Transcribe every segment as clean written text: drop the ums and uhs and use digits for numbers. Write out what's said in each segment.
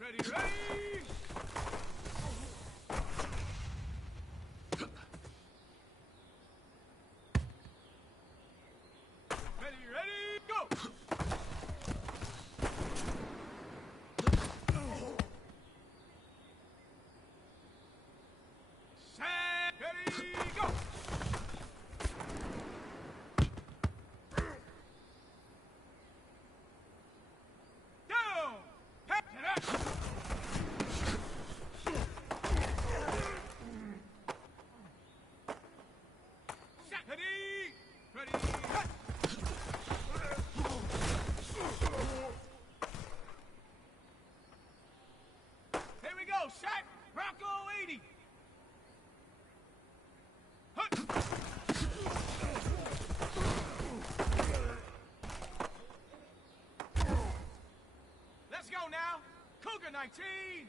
Ready, ready! Ready, ready, go! Set, ready, go! Down! Captain up! Set, ready, ready, hut! Here we go, set, Bronco 80! Hut! Let's go now, Cougar 19!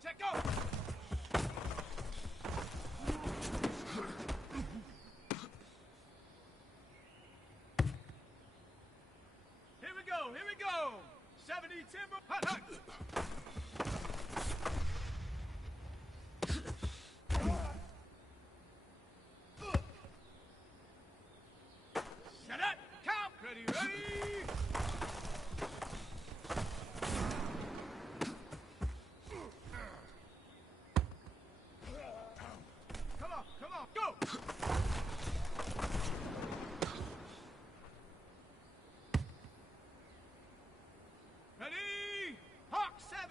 Check go! Here we go, here we go! 70 timber, hut, hut! Set up, count, ready, ready! Come on, go! Ready? Hawk 7!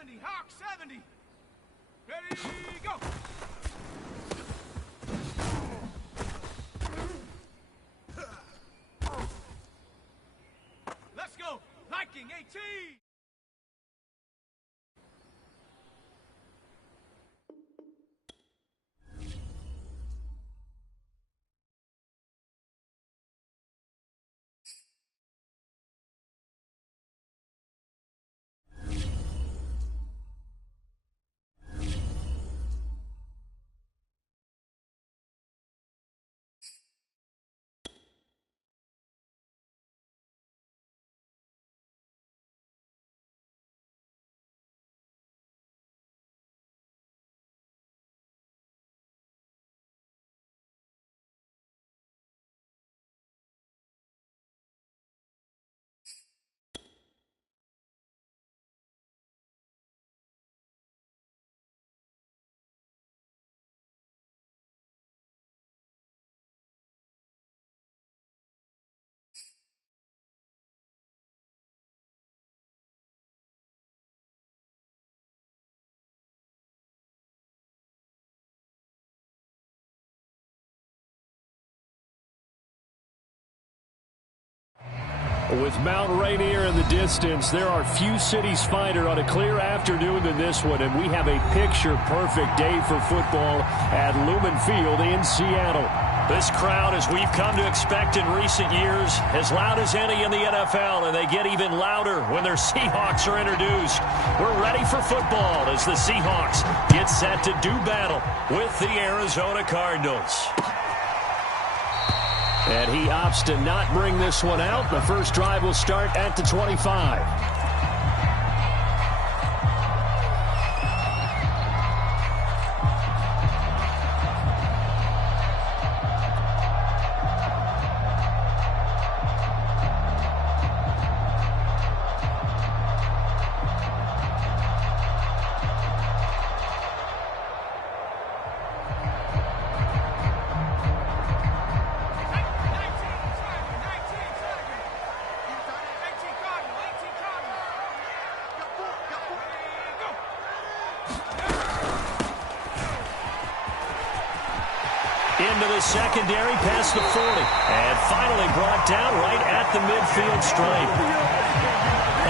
With Mount Rainier in the distance, there are few cities finer on a clear afternoon than this one, and we have a picture-perfect day for football at Lumen Field in Seattle. This crowd, as we've come to expect in recent years, as loud as any in the NFL, and they get even louder when their Seahawks are introduced. We're ready for football as the Seahawks get set to do battle with the Arizona Cardinals. And he opts to not bring this one out. The first drive will start at the 25. Into the secondary, past the 40. And finally brought down right at the midfield stripe.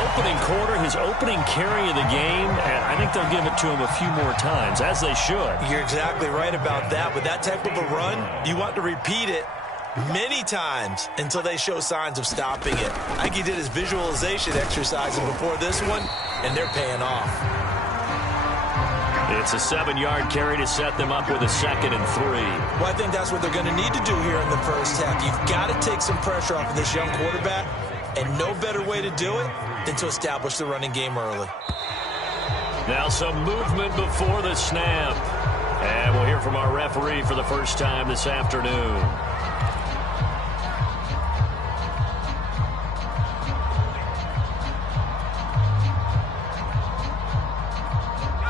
Opening quarter, his opening carry of the game, and I think they'll give it to him a few more times, as they should. You're exactly right about that. With that type of a run, you want to repeat it many times until they show signs of stopping it. I think he did his visualization exercises before this one, and they're paying off. It's a 7-yard carry to set them up with a 2nd and 3. Well, I think that's what they're going to need to do here in the first half. You've got to take some pressure off of this young quarterback, and no better way to do it than to establish the running game early. Now some movement before the snap. And we'll hear from our referee for the first time this afternoon.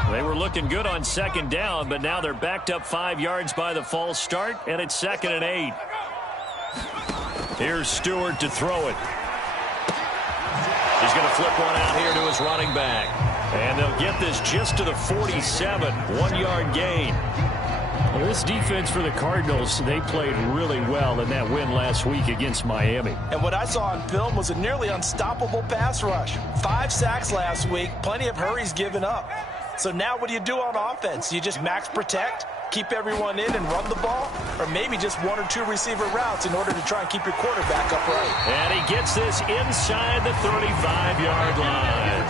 They were looking good on 2nd down, but now they're backed up 5 yards by the false start, and it's 2nd and 8. Here's Stewart to throw it. He's going to flip one out here to his running back. And they'll get this just to the 47, 1-yard gain. Well, this defense for the Cardinals, they played really well in that win last week against Miami. And what I saw on film was a nearly unstoppable pass rush. 5 sacks last week, plenty of hurries given up. So now what do you do on offense? You just max protect, keep everyone in and run the ball, or maybe just 1 or 2 receiver routes in order to try and keep your quarterback upright. And he gets this inside the 35-yard line.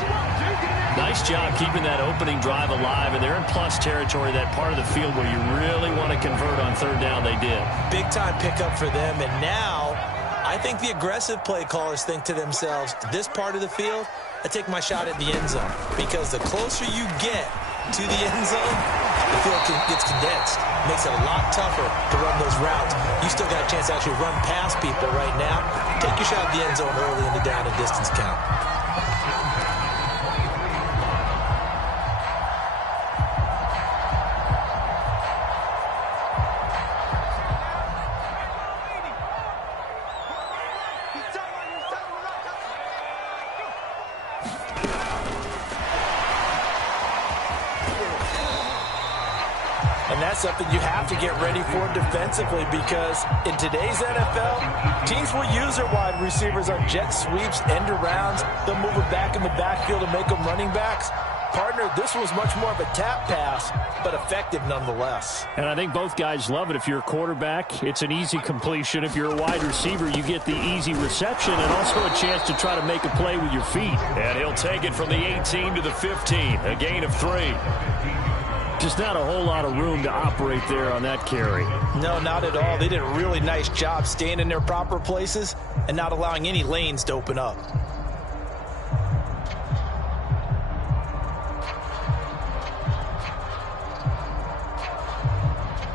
Nice job keeping that opening drive alive, and they're in plus territory, that part of the field where you really want to convert on 3rd down. They did. Big-time pickup for them, and now I think the aggressive play callers think to themselves, this part of the field, I take my shot at the end zone, because the closer you get to the end zone, the field gets condensed. Makes it a lot tougher to run those routes. You still got a chance to actually run past people right now. Take your shot at the end zone early in the down and distance count. And that's something you have to get ready for defensively, because in today's NFL, teams will use their wide receivers on jet sweeps, end arounds. They'll move it back in the backfield and make them running backs. Partner, this was much more of a tap pass, but effective nonetheless. And I think both guys love it. If you're a quarterback, it's an easy completion. If you're a wide receiver, you get the easy reception and also a chance to try to make a play with your feet. And he'll take it from the 18 to the 15, a gain of 3. Just not a whole lot of room to operate there on that carry. No, not at all. They did a really nice job staying in their proper places and not allowing any lanes to open up.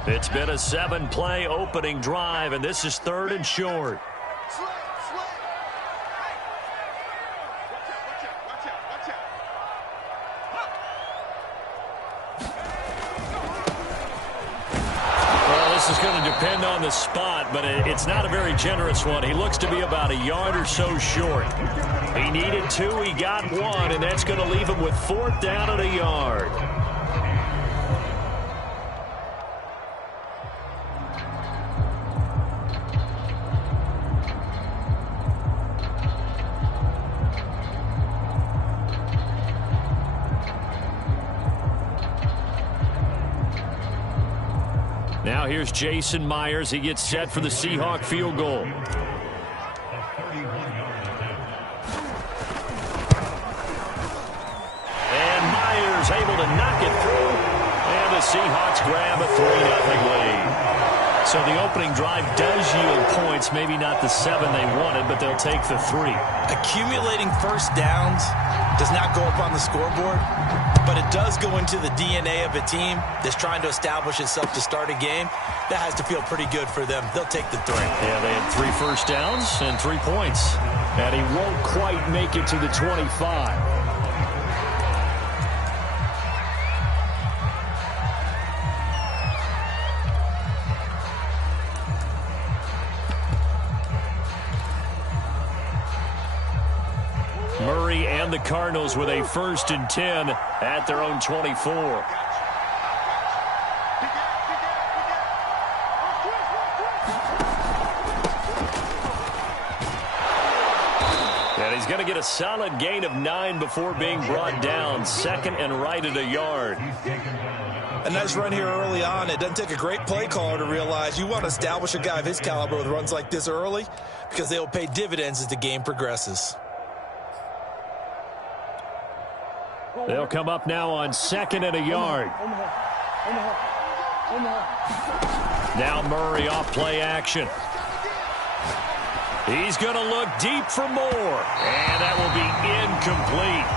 It's been a 7-play opening drive, and this is 3rd and short. This is going to depend on the spot, but it's not a very generous one. He looks to be about a yard or so short. He needed 2, he got 1, and that's going to leave him with 4th down and a yard. Now here's Jason Myers. He gets set for the Seahawk field goal. And Myers able to knock it through. And the Seahawks grab a 3-0 lead. So the opening drive does yield points, maybe not the 7 they wanted, but they'll take the 3. Accumulating first downs does not go up on the scoreboard, but it does go into the DNA of a team that's trying to establish itself to start a game. That has to feel pretty good for them. They'll take the 3. Yeah, they had 3 first downs and 3 points. And he won't quite make it to the 25. Murray and the Cardinals with a 1st and 10 at their own 24. And he's going to get a solid gain of 9 before being brought down. 2nd and right at a yard. A nice run here early on. It doesn't take a great play caller to realize you want to establish a guy of his caliber with runs like this early because they will pay dividends as the game progresses. They'll come up now on 2nd and a yard. Now Murray off play action. He's going to look deep for more. And that will be incomplete.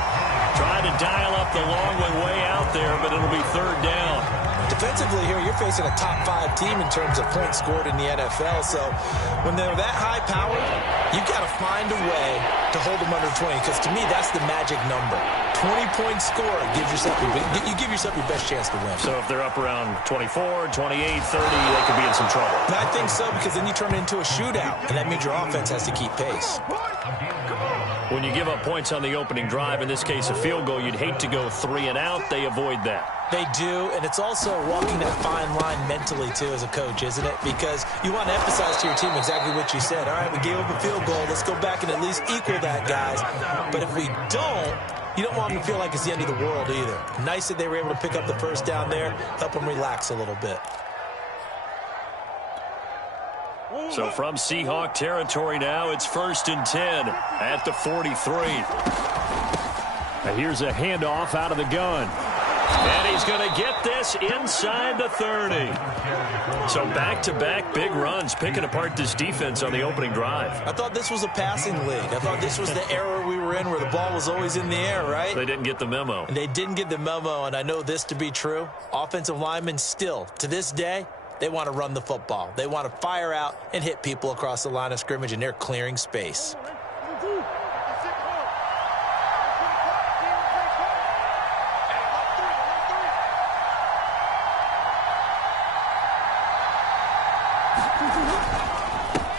Trying to dial up the long one way out there, but it'll be 3rd down. Defensively here, you're facing a top 5 team in terms of points scored in the NFL. So when they're that high-powered, you've got to find a way to hold them under 20. Because to me, that's the magic number. 20-point score gives yourself you give yourself your best chance to win. So if they're up around 24, 28, 30, they could be in some trouble. And I think so, because then you turn it into a shootout, and that means your offense has to keep pace. When you give up points on the opening drive, in this case a field goal, you'd hate to go 3 and out. They avoid that. They do, and it's also walking that fine line mentally, too, as a coach, isn't it? Because you want to emphasize to your team exactly what you said. All right, we gave up a field goal. Let's go back and at least equal that, guys. But if we don't, you don't want them to feel like it's the end of the world either. Nice that they were able to pick up the 1st down there, help them relax a little bit. So from Seahawk territory now, it's 1st and 10 at the 43. And here's a handoff out of the gun. And he's going to get this inside the 30. So back-to-back big runs, picking apart this defense on the opening drive. I thought this was a passing league. I thought this was the era we were in where the ball was always in the air, right? They didn't get the memo. And they didn't get the memo, and I know this to be true. Offensive linemen still, to this day, they want to run the football. They want to fire out and hit people across the line of scrimmage, and they're clearing space.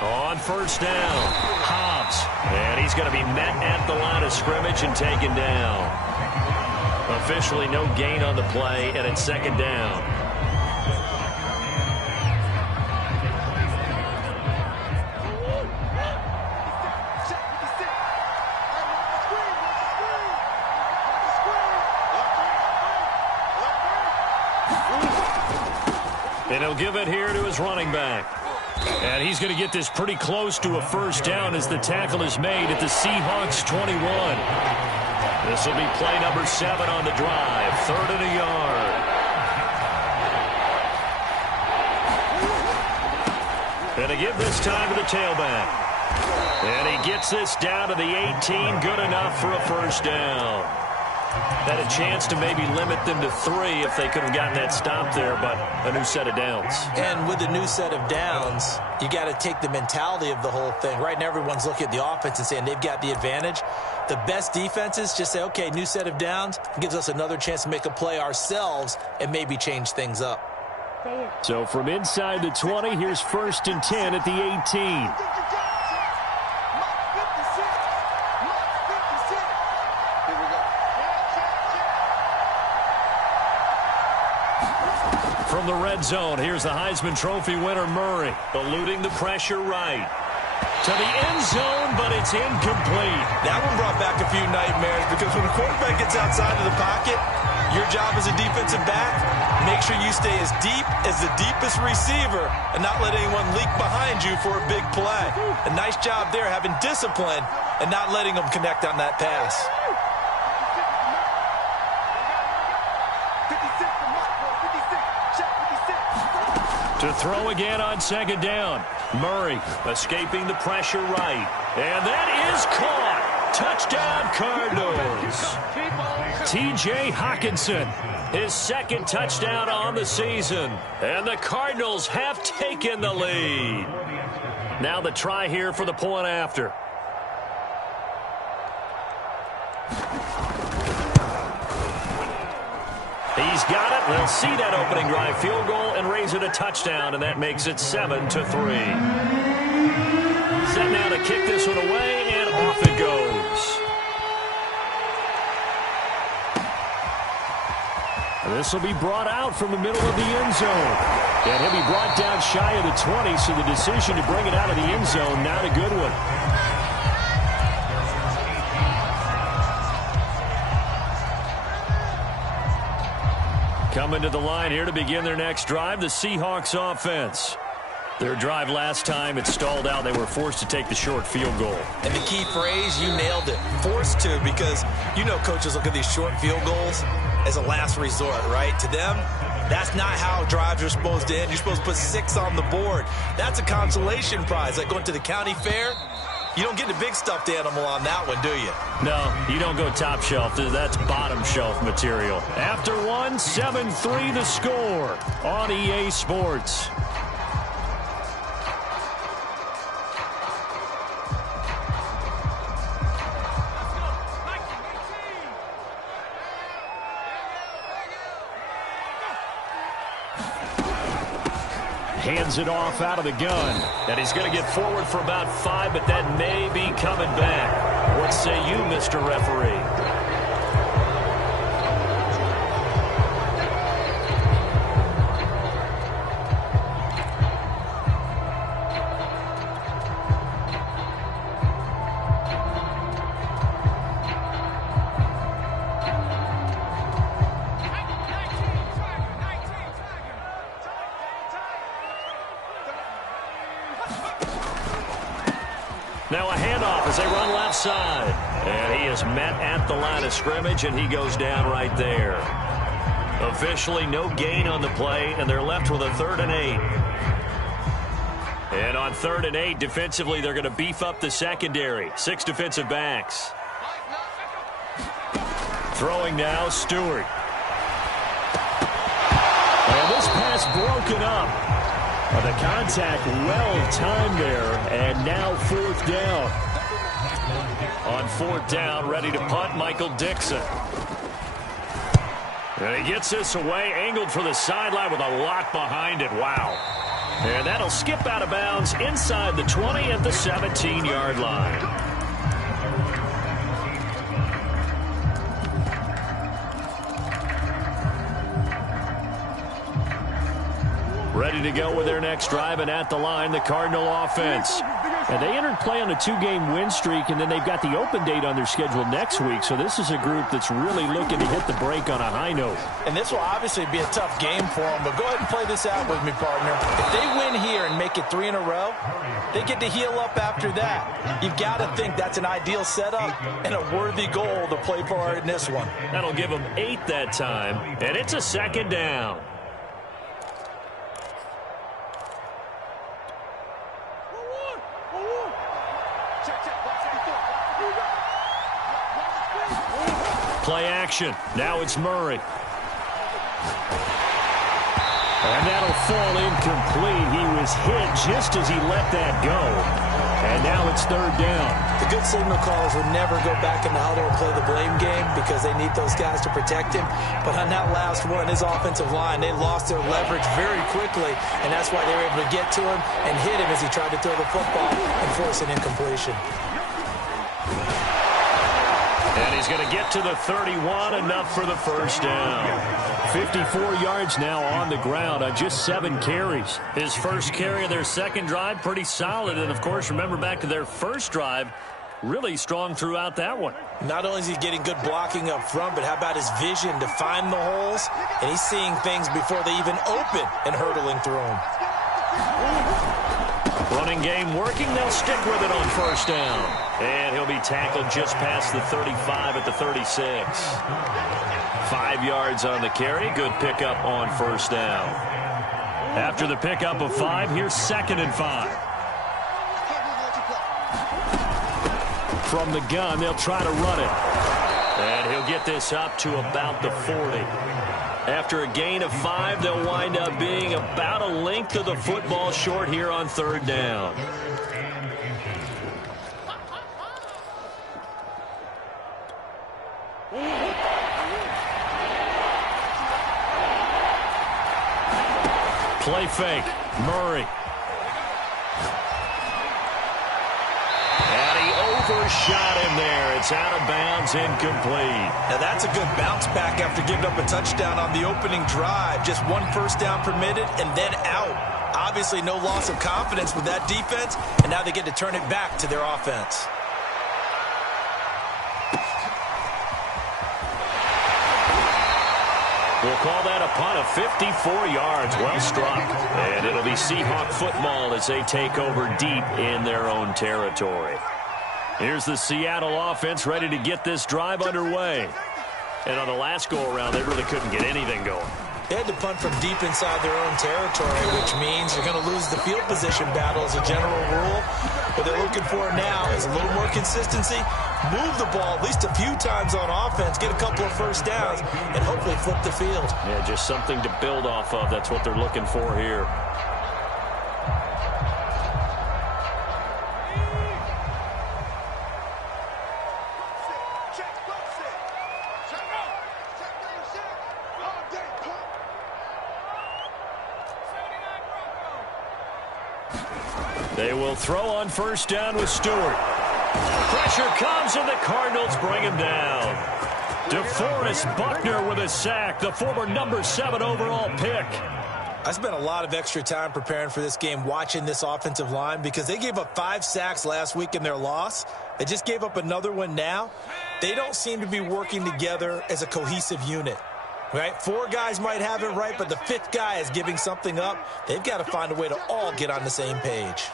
On 1st down, Hobbs. And he's going to be met at the line of scrimmage and taken down. Officially no gain on the play, and it's 2nd down. And he'll give it here to his running back. And he's going to get this pretty close to a 1st down as the tackle is made at the Seahawks 21. This will be play number 7 on the drive. 3rd and a yard. And to give this time to the tailback. And he gets this down to the 18. Good enough for a 1st down. Had a chance to maybe limit them to 3 if they could have gotten that stop there, but a new set of downs. And with a new set of downs, you got to take the mentality of the whole thing. Right now, everyone's looking at the offense and saying they've got the advantage. The best defenses just say, okay, new set of downs. It gives us another chance to make a play ourselves and maybe change things up. So from inside the 20, here's 1st and 10 at the 18. From the red zone, here's the Heisman Trophy winner, Murray, eluding the pressure right. To the end zone, but it's incomplete. That one brought back a few nightmares because when a quarterback gets outside of the pocket, your job as a defensive back make sure you stay as deep as the deepest receiver and not let anyone leak behind you for a big play. A nice job there having discipline and not letting them connect on that pass. To throw again on second down. Murray escaping the pressure right. And that is caught. Touchdown, Cardinals. T.J. Hockenson, his second touchdown on the season. And the Cardinals have taken the lead. Now the try here for the point after. He's got it. They'll see that opening drive field goal and raise it a touchdown, and that makes it 7-3. Set now to kick this one away, and off it goes. This will be brought out from the middle of the end zone. And he'll be brought down shy of the 20, so the decision to bring it out of the end zone, not a good one. Coming to the line here to begin their next drive, the Seahawks offense. Their drive last time, it stalled out. They were forced to take the short field goal. And the key phrase, you nailed it. Forced to, because you know coaches look at these short field goals as a last resort, right? To them, that's not how drives are supposed to end. You're supposed to put 6 on the board. That's a consolation prize. Like going to the county fair, you don't get the big stuffed animal on that one, do you? No, you don't go top shelf. That's bottom shelf material. After one, 7-3 the score on EA Sports. Hands it off out of the gun. And he's going to get forward for about 5, but that may be coming back. What say you, Mr. Referee? Now a handoff as they run left side. And he is met at the line of scrimmage, and he goes down right there. Officially no gain on the play, and they're left with a 3rd and 8. And on 3rd and 8, defensively, they're going to beef up the secondary. 6 defensive backs. Throwing now, Stewart. And this pass broken up. The contact well timed there, and now 4th down. On 4th down, ready to punt, Michael Dixon. And he gets this away, angled for the sideline with a lot behind it. Wow. And that'll skip out of bounds inside the 20 at the 17-yard line. Ready to go with their next drive, and at the line, the Cardinal offense. And they entered play on a 2-game win streak, and then they've got the open date on their schedule next week. So this is a group that's really looking to hit the break on a high note. And this will obviously be a tough game for them, but go ahead and play this out with me, partner. If they win here and make it 3 in a row, they get to heal up after that. You've got to think that's an ideal setup and a worthy goal to play for in this one. That'll give them 8 that time, and it's a 2nd down. Play action. Now it's Murray. And that'll fall incomplete. He was hit just as he let that go. And now it's 3rd down. The good signal callers would never go back in the huddle and play the blame game because they need those guys to protect him. But on that last one, his offensive line, they lost their leverage very quickly, and that's why they were able to get to him and hit him as he tried to throw the football and force an incompletion. And he's going to get to the 31, enough for the 1st down. 54 yards now on the ground on just 7 carries. His first carry of their 2nd drive, pretty solid. And, of course, remember back to their first drive, really strong throughout that one. Not only is he getting good blocking up front, but how about his vision to find the holes? And he's seeing things before they even open and hurdling through them. Running game working. They'll stick with it on first down. And he'll be tackled just past the 35 at the 36. 5 yards on the carry. Good pickup on first down. After the pickup of 5, here's 2nd and 5. From the gun, they'll try to run it. And he'll get this up to about the 40. After a gain of 5, they'll wind up being about a length of the football short here on 3rd down. Play fake. Murray. And he overshot him there. It's out of bounds, incomplete. Now that's a good bounce back after giving up a touchdown on the opening drive. Just 1 first down permitted and then out. Obviously no loss of confidence with that defense, and now they get to turn it back to their offense. We'll call that a punt of 54 yards. Well struck. And it'll be Seahawk football as they take over deep in their own territory. Here's the Seattle offense ready to get this drive underway. And on the last go-around, they really couldn't get anything going. They had to punt from deep inside their own territory, which means you're going to lose the field position battle as a general rule. What they're looking for now is a little more consistency, move the ball at least a few times on offense, get a couple of first downs, and hopefully flip the field. Yeah, just something to build off of. That's what they're looking for here. They will throw on first down with Stewart. Pressure comes, and the Cardinals bring him down. DeForest Buckner with a sack, the former number 7 overall pick. I spent a lot of extra time preparing for this game watching this offensive line because they gave up 5 sacks last week in their loss. They just gave up another one now. They don't seem to be working together as a cohesive unit. Right? 4 guys might have it right, but the 5th guy is giving something up. They've got to find a way to all get on the same page.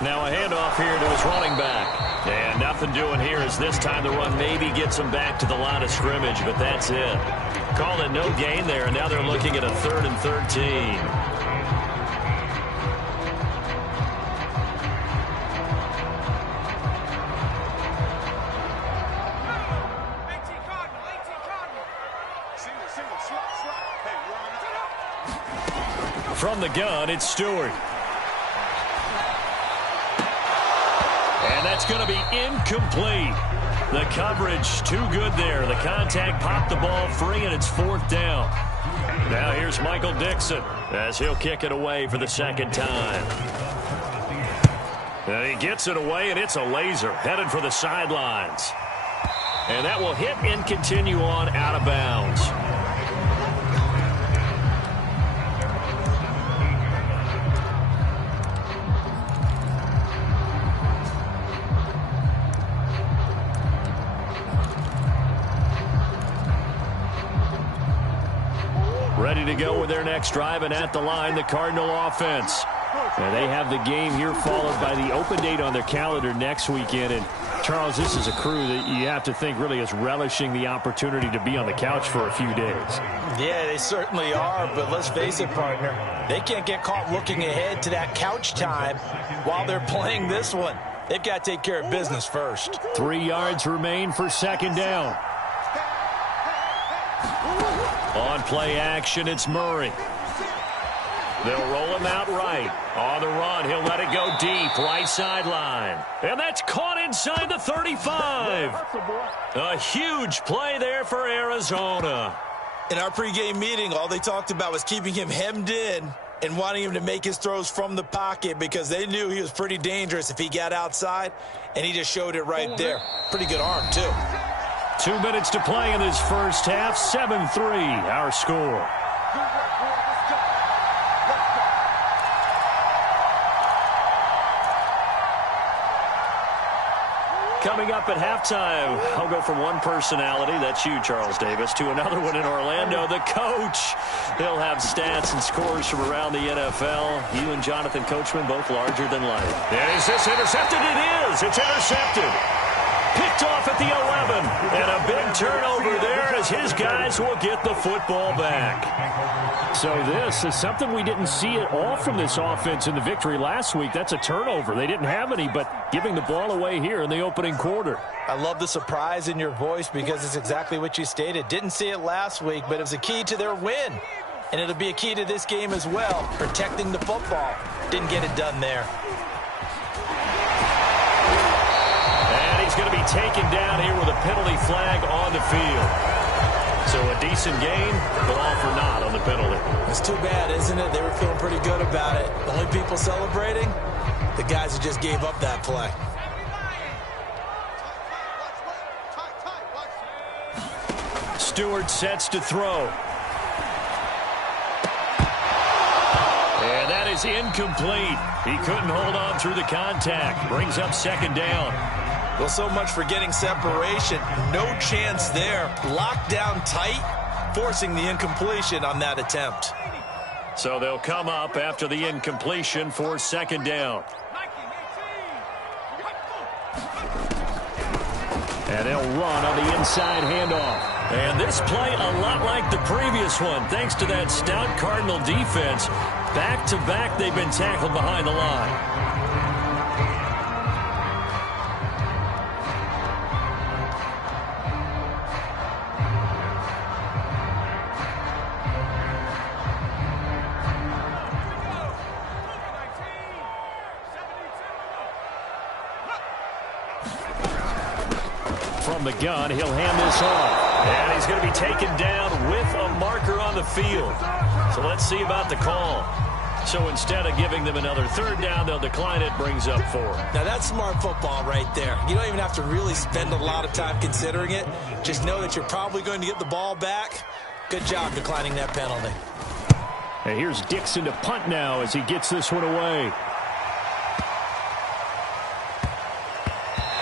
Now a handoff here to his running back. And nothing doing here as this time the run maybe gets him back to the line of scrimmage, but that's it. Call it no gain there, and now they're looking at a 3rd and 13. From the gun, it's Stewart. And that's going to be incomplete. The coverage too good there. The contact popped the ball free, and it's 4th down. Now here's Michael Dixon as he'll kick it away for the 2nd time. And he gets it away, and it's a laser headed for the sidelines. And that will hit and continue on out of bounds. Ready to go with their next drive, and at the line, the Cardinal offense. And they have the game here followed by the open date on their calendar next weekend. And, Charles, this is a crew that you have to think really is relishing the opportunity to be on the couch for a few days. Yeah, they certainly are, but let's face it, partner. They can't get caught looking ahead to that couch time while they're playing this one. They've got to take care of business first. 3 yards remain for 2nd down. On play action, it's Murray. They'll roll him out right. On the run, he'll let it go deep, right sideline. And that's caught inside the 35. A huge play there for Arizona. In our pregame meeting, all they talked about was keeping him hemmed in and wanting him to make his throws from the pocket because they knew he was pretty dangerous if he got outside, and he just showed it right there. Pretty good arm, too. 2 minutes to play in this first half. 7-3, our score. Coming up at halftime, I'll go from one personality, that's you, Charles Davis, to another one in Orlando, the coach. He'll have stats and scores from around the NFL. You and Jonathan Coachman, both larger than life. And is this intercepted? It is. It's intercepted. Picked off at the 11. And a big turnover there as his guys will get the football back. So this is something we didn't see at all from this offense in the victory last week. That's a turnover. They didn't have any, but giving the ball away here in the opening quarter. I love the surprise in your voice because it's exactly what you stated. Didn't see it last week, but it was a key to their win. And it'll be a key to this game as well, protecting the football. Didn't get it done there. And he's going to be taken down here with a penalty flag on the field. So a decent game, but all for naught on the penalty. It's too bad, isn't it? They were feeling pretty good about it. The only people celebrating, the guys who just gave up that play. Stewart sets to throw. And that is incomplete. He couldn't hold on through the contact. Brings up second down. Well, so much for getting separation. No chance there. Locked down tight, forcing the incompletion on that attempt. So they'll come up after the incompletion for second down. And they'll run on the inside handoff. And this play a lot like the previous one, thanks to that stout Cardinal defense. Back-to-back, they've been tackled behind the line. From the gun, he'll hand this off. And he's going to be taken down with a marker on the field. So let's see about the call. So instead of giving them another third down, they'll decline it, brings up 4. Now that's smart football right there. You don't even have to really spend a lot of time considering it. Just know that you're probably going to get the ball back. Good job declining that penalty. And here's Dixon to punt now as he gets this one away.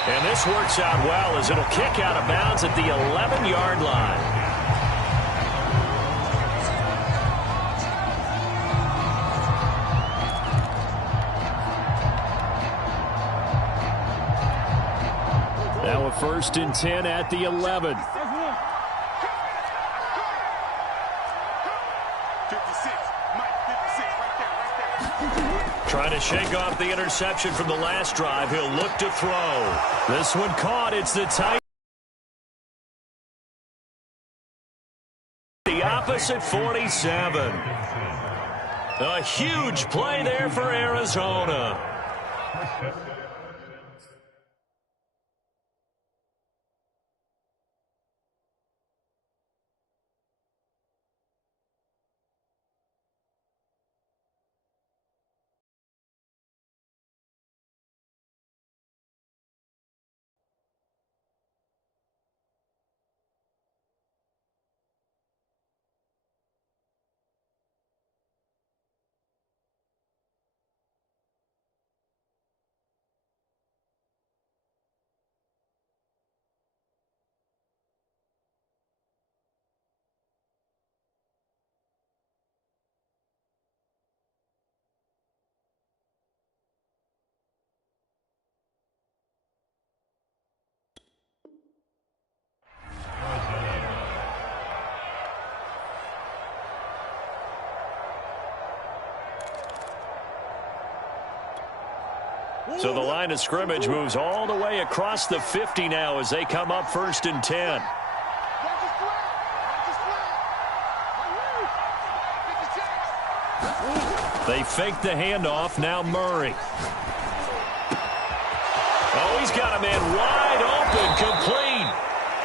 And this works out well as it'll kick out of bounds at the 11-yard line. Now a 1st and 10 at the 11. Trying to shake off the interception from the last drive. He'll look to throw. This one caught. It's the tight. The opposite 47. A huge play there for Arizona. So the line of scrimmage moves all the way across the 50 now as they come up 1st and 10. They fake the handoff. Now Murray. Oh, he's got a man wide open, complete.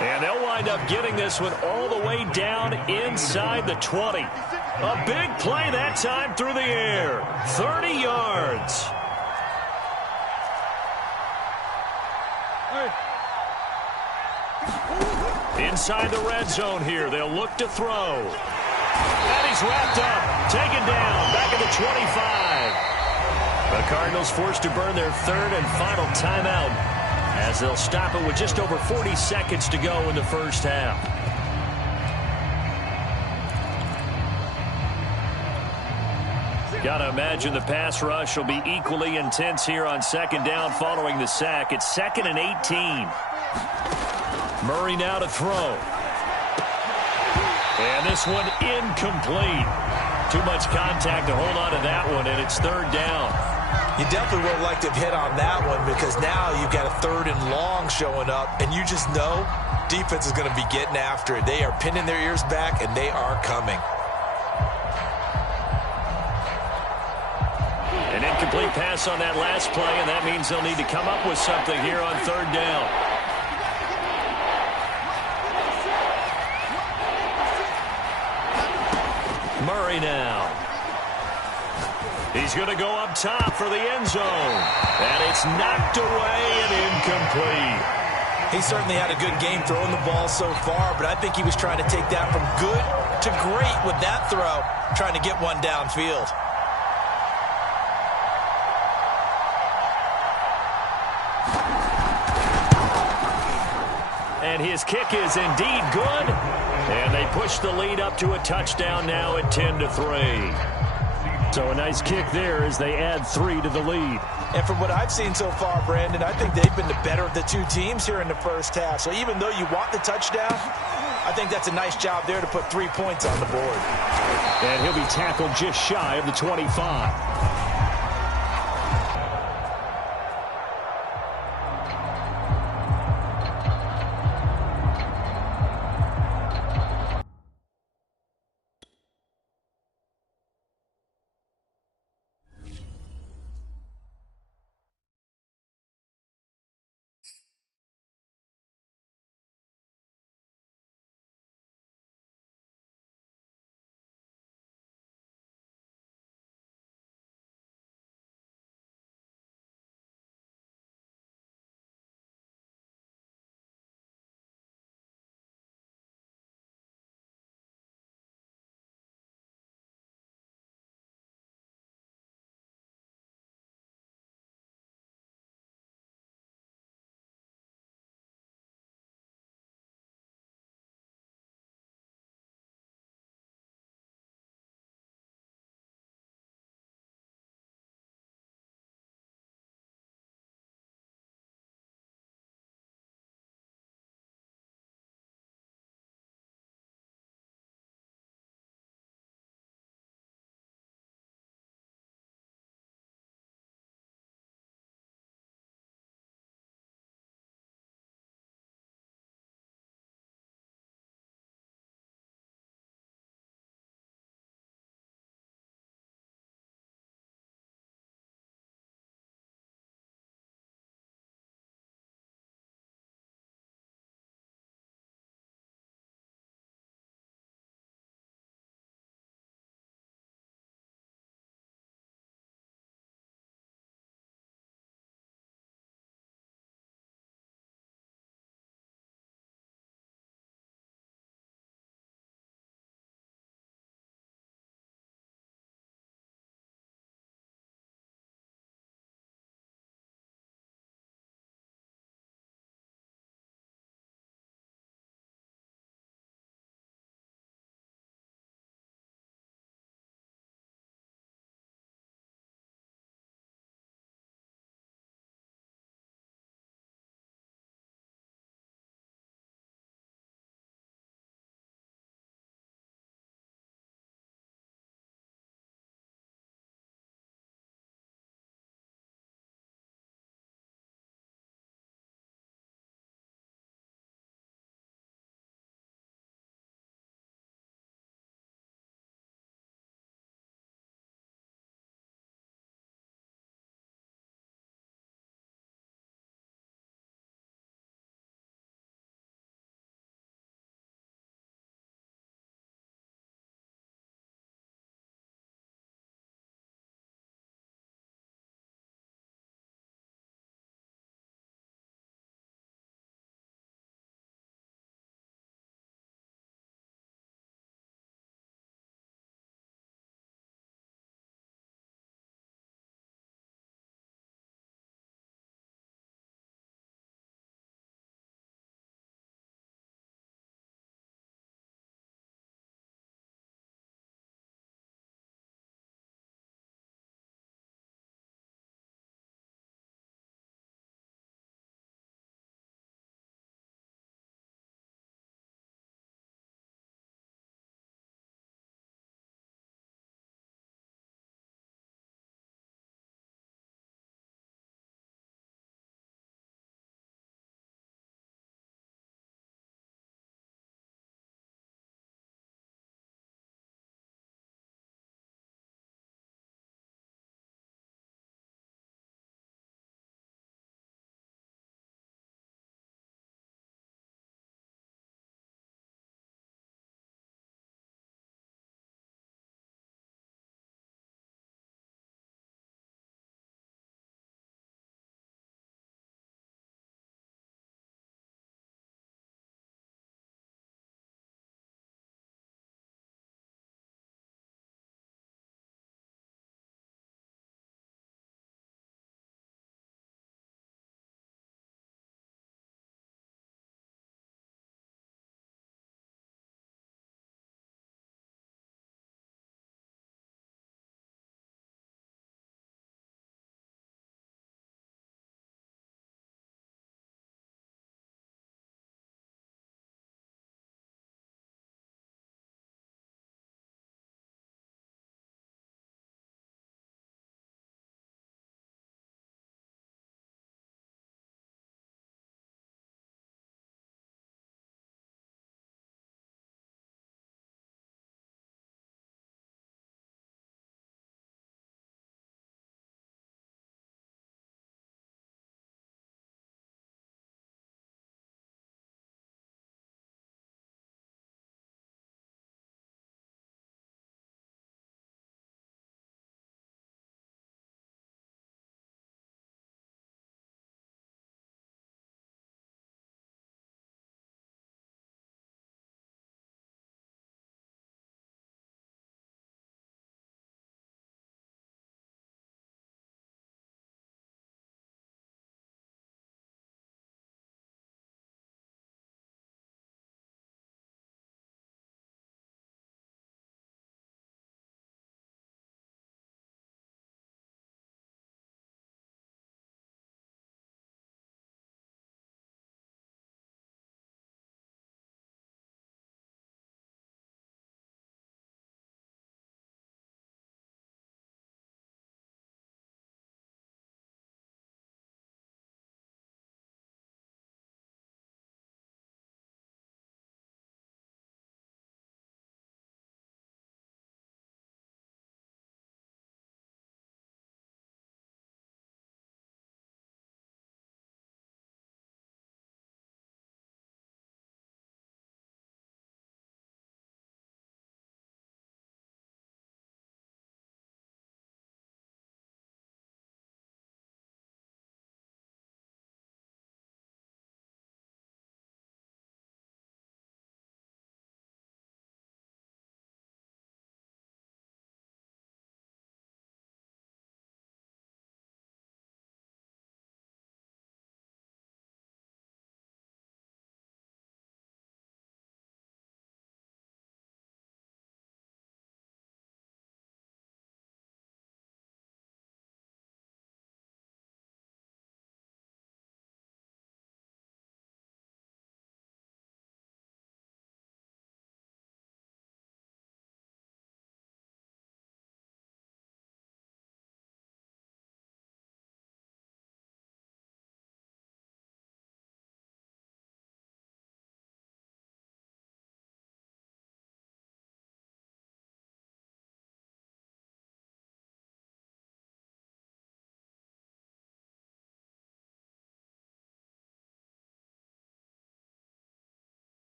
And they'll wind up getting this one all the way down inside the 20. A big play that time through the air. 30 yards. Inside the red zone here. They'll look to throw. And he's wrapped up. Taken down. Back at the 25. The Cardinals forced to burn their 3rd and final timeout. as they'll stop it with just over 40 seconds to go in the first half. Got to imagine the pass rush will be equally intense here on second down following the sack. It's 2nd and 18. Murray now to throw. And this one incomplete. Too much contact to hold on to that one, and it's 3rd down. You definitely would like to have hit on that one because now you've got a 3rd and long showing up, and you just know defense is going to be getting after it. They are pinning their ears back, and they are coming. An incomplete pass on that last play, and that means they'll need to come up with something here on 3rd down. Murray now. He's going to go up top for the end zone. And it's knocked away and incomplete. He certainly had a good game throwing the ball so far, but I think he was trying to take that from good to great with that throw, trying to get one downfield. And his kick is indeed good. And they push the lead up to a touchdown now at 10-3. So a nice kick there as they add 3 to the lead. And from what I've seen so far, Brandon, I think they've been the better of the two teams here in the first half. So even though you want the touchdown, I think that's a nice job there to put 3 points on the board. And he'll be tackled just shy of the 25.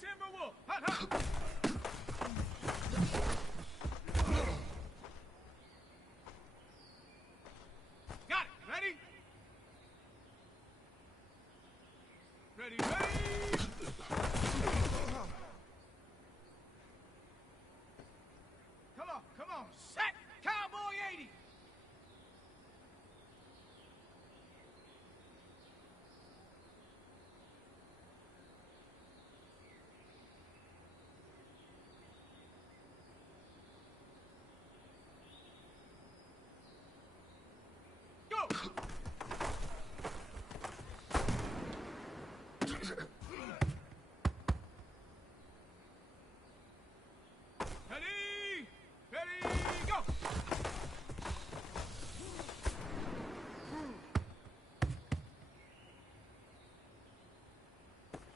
Timberwolf. Hut, hut. Got it. Ready? Ready, ready. Come on. Set. Cowboy 80.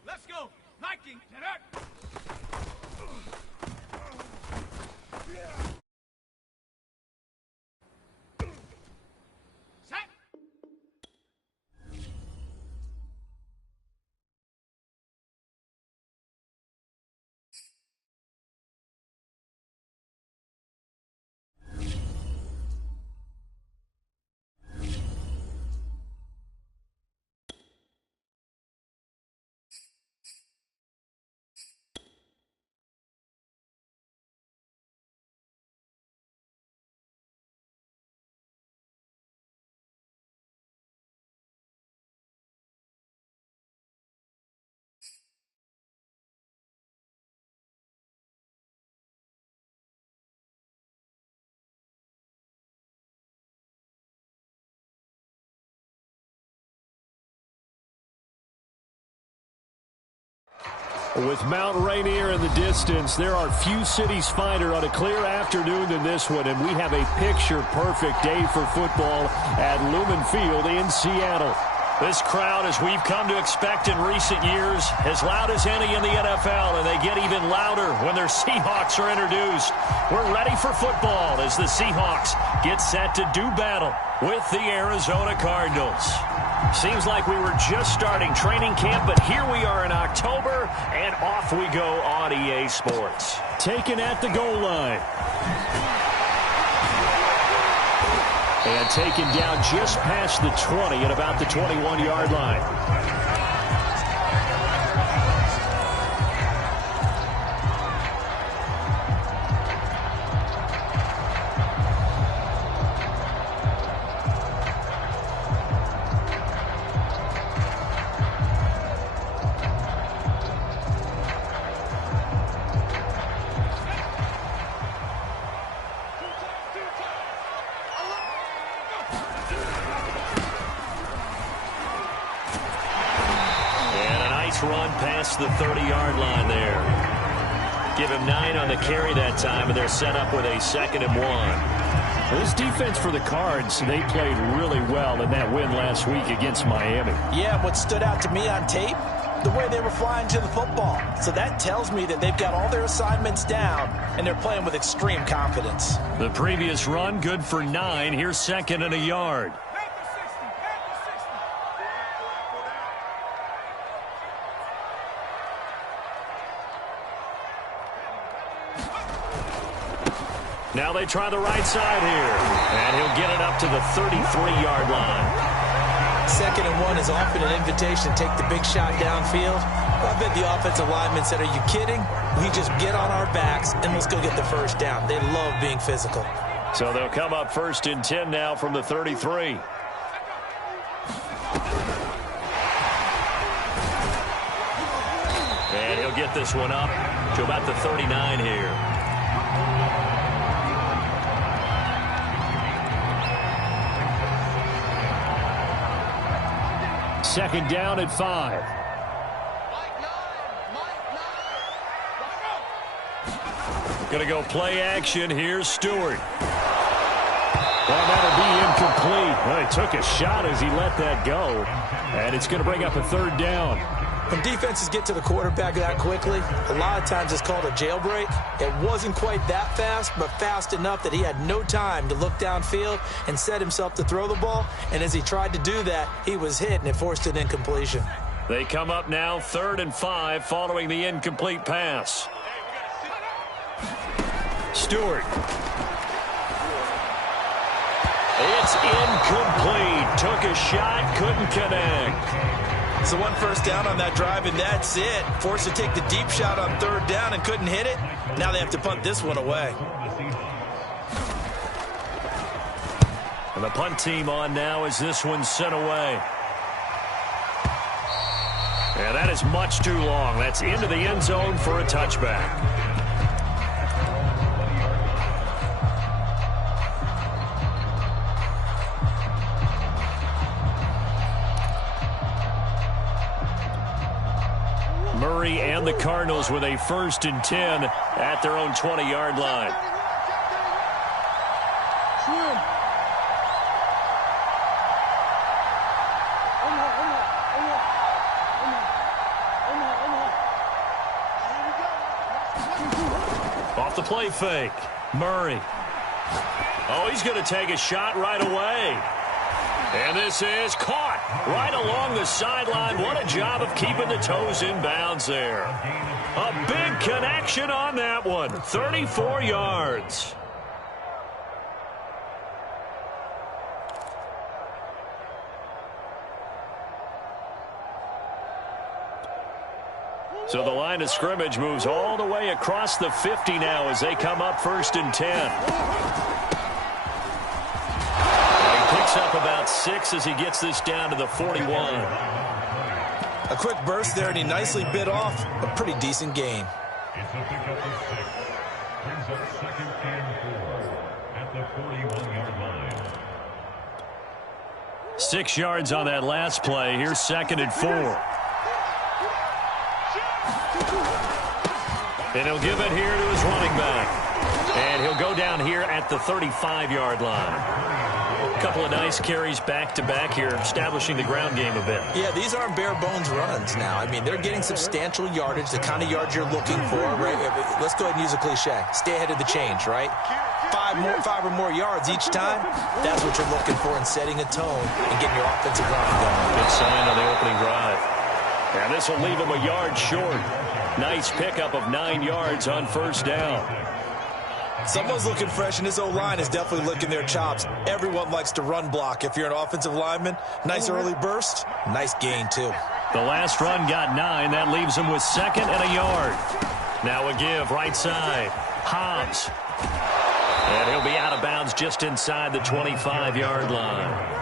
Let's go! Viking! Get up! Set! With Mount Rainier in the distance, there are few cities finer on a clear afternoon than this one, and we have a picture-perfect day for football at Lumen Field in Seattle. This crowd, as we've come to expect in recent years, as loud as any in the NFL, and they get even louder when their Seahawks are introduced. We're ready for football as the Seahawks get set to do battle with the Arizona Cardinals. Seems like we were just starting training camp, but here we are in October, and off we go on EA Sports. Taken at the goal line. And taken down just past the 20 at about the 21-yard line. Run past the 30-yard line there. Give him 9 on the carry that time, and they're set up with a 2nd and 1. This defense for the Cards, they played really well in that win last week against Miami. Yeah, what stood out to me on tape, the way they were flying to the football. So that tells me that they've got all their assignments down, and they're playing with extreme confidence. The previous run, good for 9. Here's 2nd and a yard. Now they try the right side here, and he'll get it up to the 33-yard line. 2nd and 1 is often an invitation to take the big shot downfield. I bet the offensive linemen said, are you kidding? We just get on our backs, and let's go get the first down. They love being physical. So they'll come up 1st and 10 now from the 33. And he'll get this one up to about the 39 here. 2nd down at 5. Going to go play action. Here's Stewart. Well, that'll be incomplete. Well, he took a shot as he let that go. And it's going to bring up a 3rd down. When defenses get to the quarterback that quickly, a lot of times it's called a jailbreak. It wasn't quite that fast, but fast enough that he had no time to look downfield and set himself to throw the ball. And as he tried to do that, he was hit, and it forced an incompletion. They come up now 3rd and 5 following the incomplete pass. Stewart. It's incomplete. Took a shot, couldn't connect. So 1 first down on that drive, and that's it. Forced to take the deep shot on 3rd down and couldn't hit it. Now they have to punt this one away. And the punt team on now as this one's sent away. And that is much too long. That's into the end zone for a touchback. Murray and the Cardinals with a 1st and 10 at their own 20-yard line. Off the play fake. Murray. Oh, he's going to take a shot right away. And this is caught right along the sideline. What a job of keeping the toes in bounds there. A big connection on that one. 34 yards. So the line of scrimmage moves all the way across the 50 now as they come up 1st and 10. He picks up about 6 as he gets this down to the 41. A quick burst there, and he nicely bit off a pretty decent gain. It's a pickup of 6. Brings up 2nd and 4 at the 41-yard line. 6 yards on that last play. Here's 2nd and 4. And he'll give it here to his running back. And he'll go down here at the 35-yard line. A couple of nice carries back-to-back here, establishing the ground game a bit. Yeah, these aren't bare-bones runs now. I mean, they're getting substantial yardage, the kind of yards you're looking for, right? Let's go ahead and use a cliche. Stay ahead of the change, right? 5 or more yards each time, that's what you're looking for in setting a tone and getting your offensive line going. Good sign on the opening drive. And this will leave him a yard short. Nice pickup of 9 yards on 1st down. Someone's looking fresh, and this O-line is definitely licking their chops. Everyone likes to run block. If you're an offensive lineman, nice early burst, nice gain, too. The last run got 9. That leaves him with 2nd and a yard. Now a give right side. Hobbs. And he'll be out of bounds just inside the 25-yard line.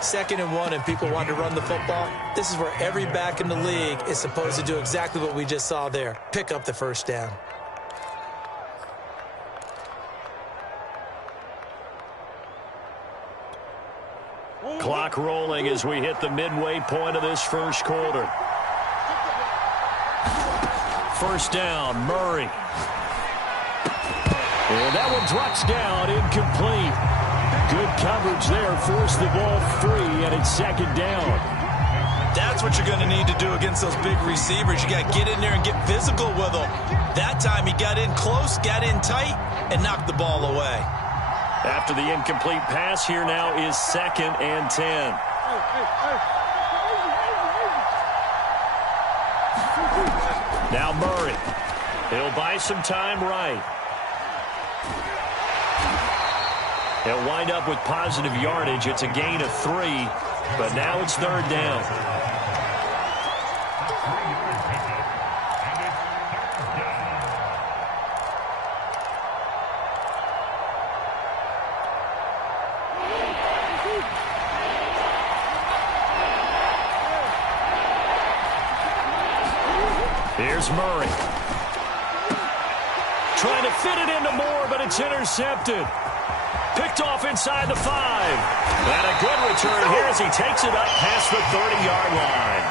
2nd and 1, and people want to run the football. This is where every back in the league is supposed to do exactly what we just saw there. Pick up the 1st down. Clock rolling as we hit the midway point of this 1st quarter. 1st down, Murray. And that one drops down, incomplete. Good coverage there, forced the ball free, and it's 2nd down. That's what you're going to need to do against those big receivers. You got to get in there and get physical with them. That time he got in close, got in tight, and knocked the ball away. After the incomplete pass, here now is 2nd and 10. Now Murray. He'll buy some time right. He'll wind up with positive yardage. It's a gain of 3, but now it's 3rd down. Here's Murray. Trying to fit it into Moore, but it's intercepted. Picked off inside the 5. And a good return here as he takes it up past the 30-yard line.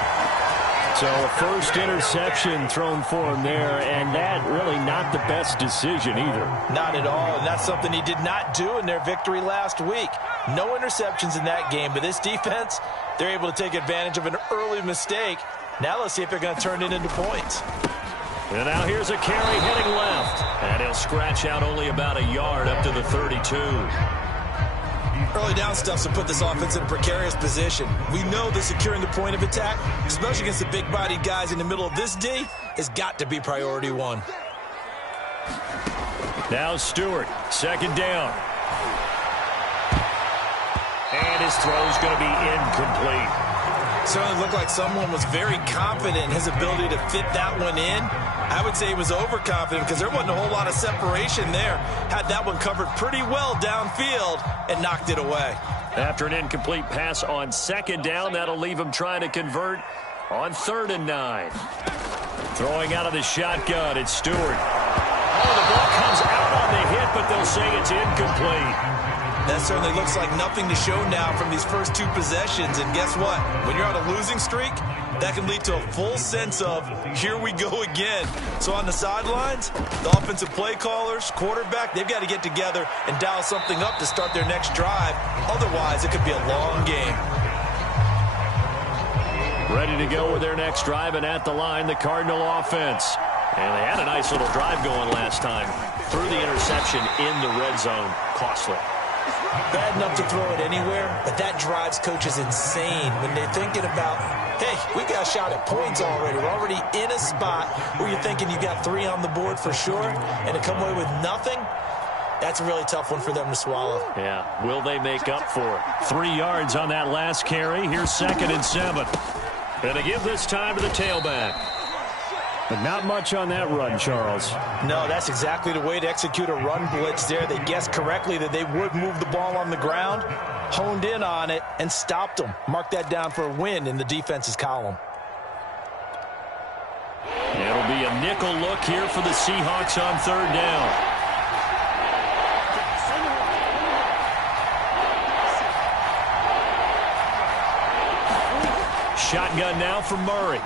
So a first interception thrown for him there, and that really not the best decision either. Not at all, and that's something he did not do in their victory last week. No interceptions in that game, but this defense, they're able to take advantage of an early mistake. Now let's see if they're going to turn it into points. And now here's a carry heading left. And he'll scratch out only about a yard up to the 32. Early down stuff to put this offense in a precarious position. We know that securing the point of attack, especially against the big-bodied guys in the middle of this D, has got to be priority one. Now Stewart, second down. And his throw's going to be incomplete. Certainly looked like someone was very confident in his ability to fit that one in. I would say he was overconfident because there wasn't a whole lot of separation there. Had that one covered pretty well downfield and knocked it away. After an incomplete pass on second down, that'll leave him trying to convert on 3rd and 9. Throwing out of the shotgun, it's Stewart. Oh, the ball comes out on the hit, but they'll say it's incomplete. That certainly looks like nothing to show now from these first 2 possessions. And guess what? When you're on a losing streak, that can lead to a full sense of, here we go again. So on the sidelines, the offensive play callers, quarterback, they've got to get together and dial something up to start their next drive. Otherwise, it could be a long game. Ready to go with their next drive, and at the line, the Cardinal offense. And they had a nice little drive going last time. Threw the interception in the red zone. Costly. Bad enough to throw it anywhere, but that drives coaches insane when they're thinking about, hey, we got a shot at points already. We're already in a spot where you're thinking you got 3 on the board for sure, and to come away with nothing, that's a really tough one for them to swallow. Yeah, will they make up for it? 3 yards on that last carry. Here's 2nd and 7. And to give this time to the tailback. But not much on that run, Charles. No, that's exactly the way to execute a run blitz there. They guessed correctly that they would move the ball on the ground, honed in on it, and stopped them. Mark that down for a win in the defense's column. It'll be a nickel look here for the Seahawks on 3rd down. Shotgun now for Murray.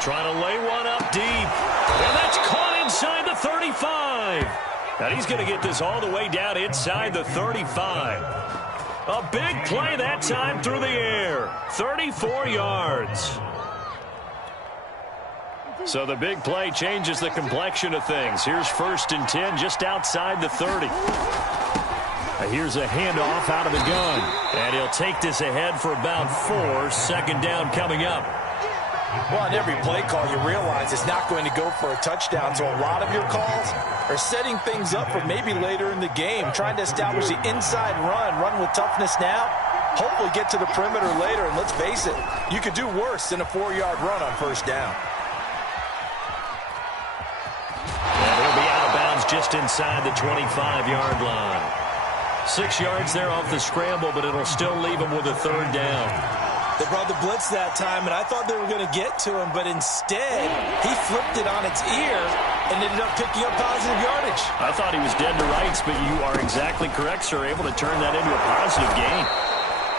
Trying to lay one up deep. And that's caught inside the 35. And he's going to get this all the way down inside the 35. A big play that time through the air. 34 yards. So the big play changes the complexion of things. Here's 1st and 10 just outside the 30. Here's a handoff out of the gun. And he'll take this ahead for about 4. 2nd down coming up. Well, on every play call, you realize it's not going to go for a touchdown, so a lot of your calls are setting things up for maybe later in the game, trying to establish the inside run with toughness now, hopefully get to the perimeter later, and let's face it, you could do worse than a 4-yard run on 1st down. And he'll be out of bounds just inside the 25-yard line. 6 yards there off the scramble, but it'll still leave him with a 3rd down. They brought the blitz that time, and I thought they were going to get to him, but instead, he flipped it on its ear and ended up picking up positive yardage. I thought he was dead to rights, but you are exactly correct, sir, able to turn that into a positive gain.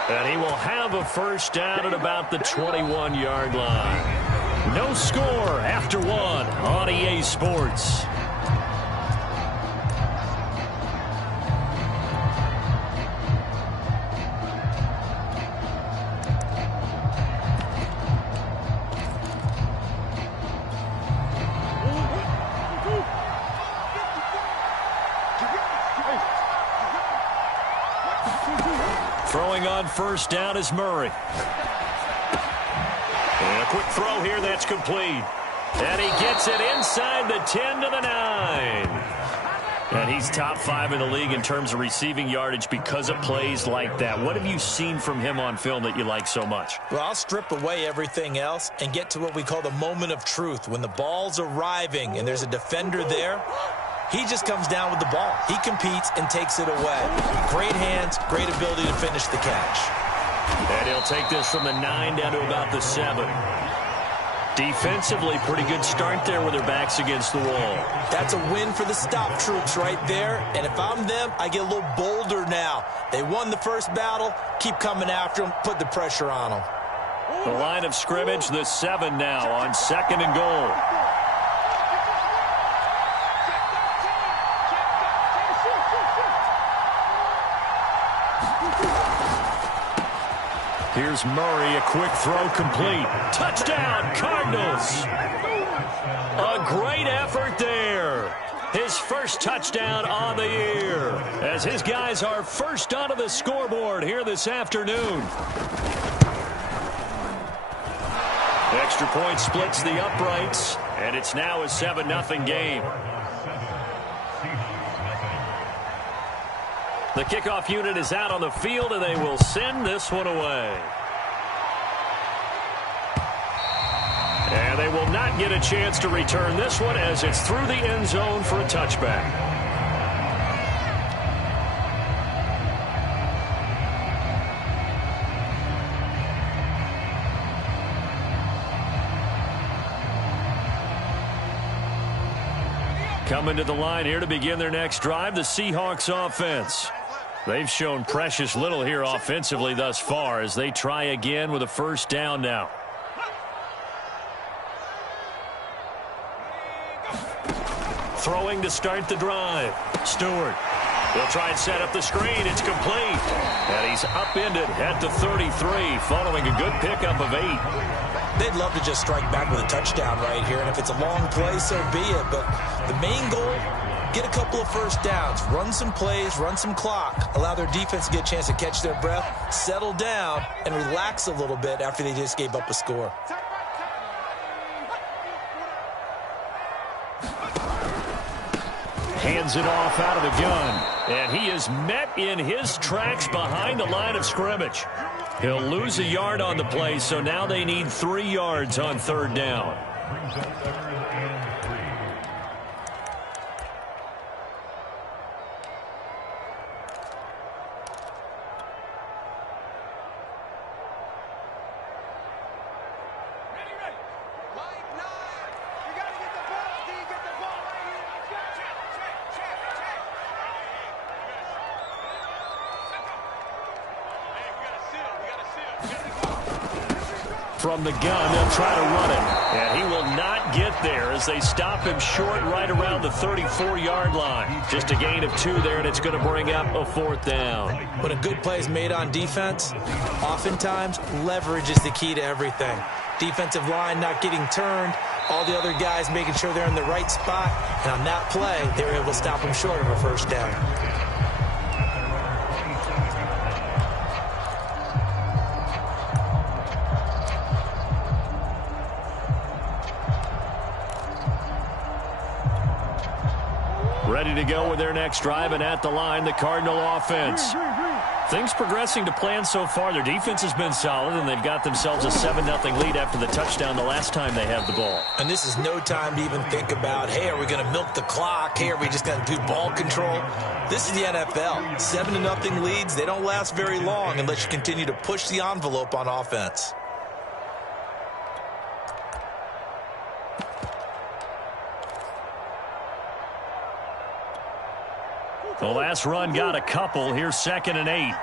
And he will have a 1st down at about the 21-yard line. No score after 1 on EA Sports. Throwing on 1st down is Murray. And a quick throw here that's complete. And he gets it inside the 10 to the 9. And he's top 5 in the league in terms of receiving yardage because of plays like that. What have you seen from him on film that you like so much? Well, I'll strip away everything else and get to what we call the moment of truth. When the ball's arriving and there's a defender there, he just comes down with the ball. He competes and takes it away. Great hands, great ability to finish the catch. And he'll take this from the 9 down to about the 7. Defensively, pretty good start there with their backs against the wall. That's a win for the stop troops right there. And if I'm them, I get a little bolder now. They won the first battle. Keep coming after them. Put the pressure on them. The line of scrimmage, the 7 now on 2nd and goal. Here's Murray, a quick throw complete. Touchdown, Cardinals. A great effort there. his first touchdown on the year, as his guys are first onto the scoreboard here this afternoon. Extra point splits the uprights, and it's now a 7-0 game. The kickoff unit is out on the field, and they will send this one away. And they will not get a chance to return this one as it's through the end zone for a touchback. Coming to the line here to begin their next drive, the Seahawks offense. They've shown precious little here offensively thus far as they try again with a first down now. Throwing to start the drive. Stewart. They'll try and set up the screen. It's complete. And he's upended at the 33 following a good pickup of 8. They'd love to just strike back with a touchdown right here. And if it's a long play, so be it. But the main goal, get a couple of first downs. Run some plays, run some clock. Allow their defense to get a chance to catch their breath, settle down, and relax a little bit after they just gave up a score. Hands it off out of the gun. And he is met in his tracks behind the line of scrimmage. He'll lose a yard on the play, so now they need 3 yards on third down. From the gun, they'll try to run it. And he will not get there as they stop him short right around the 34-yard line. Just a gain of 2 there, and it's going to bring up a 4th down. When a good play is made on defense, oftentimes leverage is the key to everything. Defensive line not getting turned, all the other guys making sure they're in the right spot. And on that play, they were able to stop him short of a first down. Ready to go with their next drive, and at the line, the Cardinal offense. Things progressing to plan so far. Their defense has been solid, and they've got themselves a 7-0 lead after the touchdown the last time they had the ball. And this is no time to even think about, hey, are we going to milk the clock? Hey, are we just going to do ball control? This is the NFL. 7-0 leads, they don't last very long unless you continue to push the envelope on offense. The last run got a couple. Here's 2nd and 8.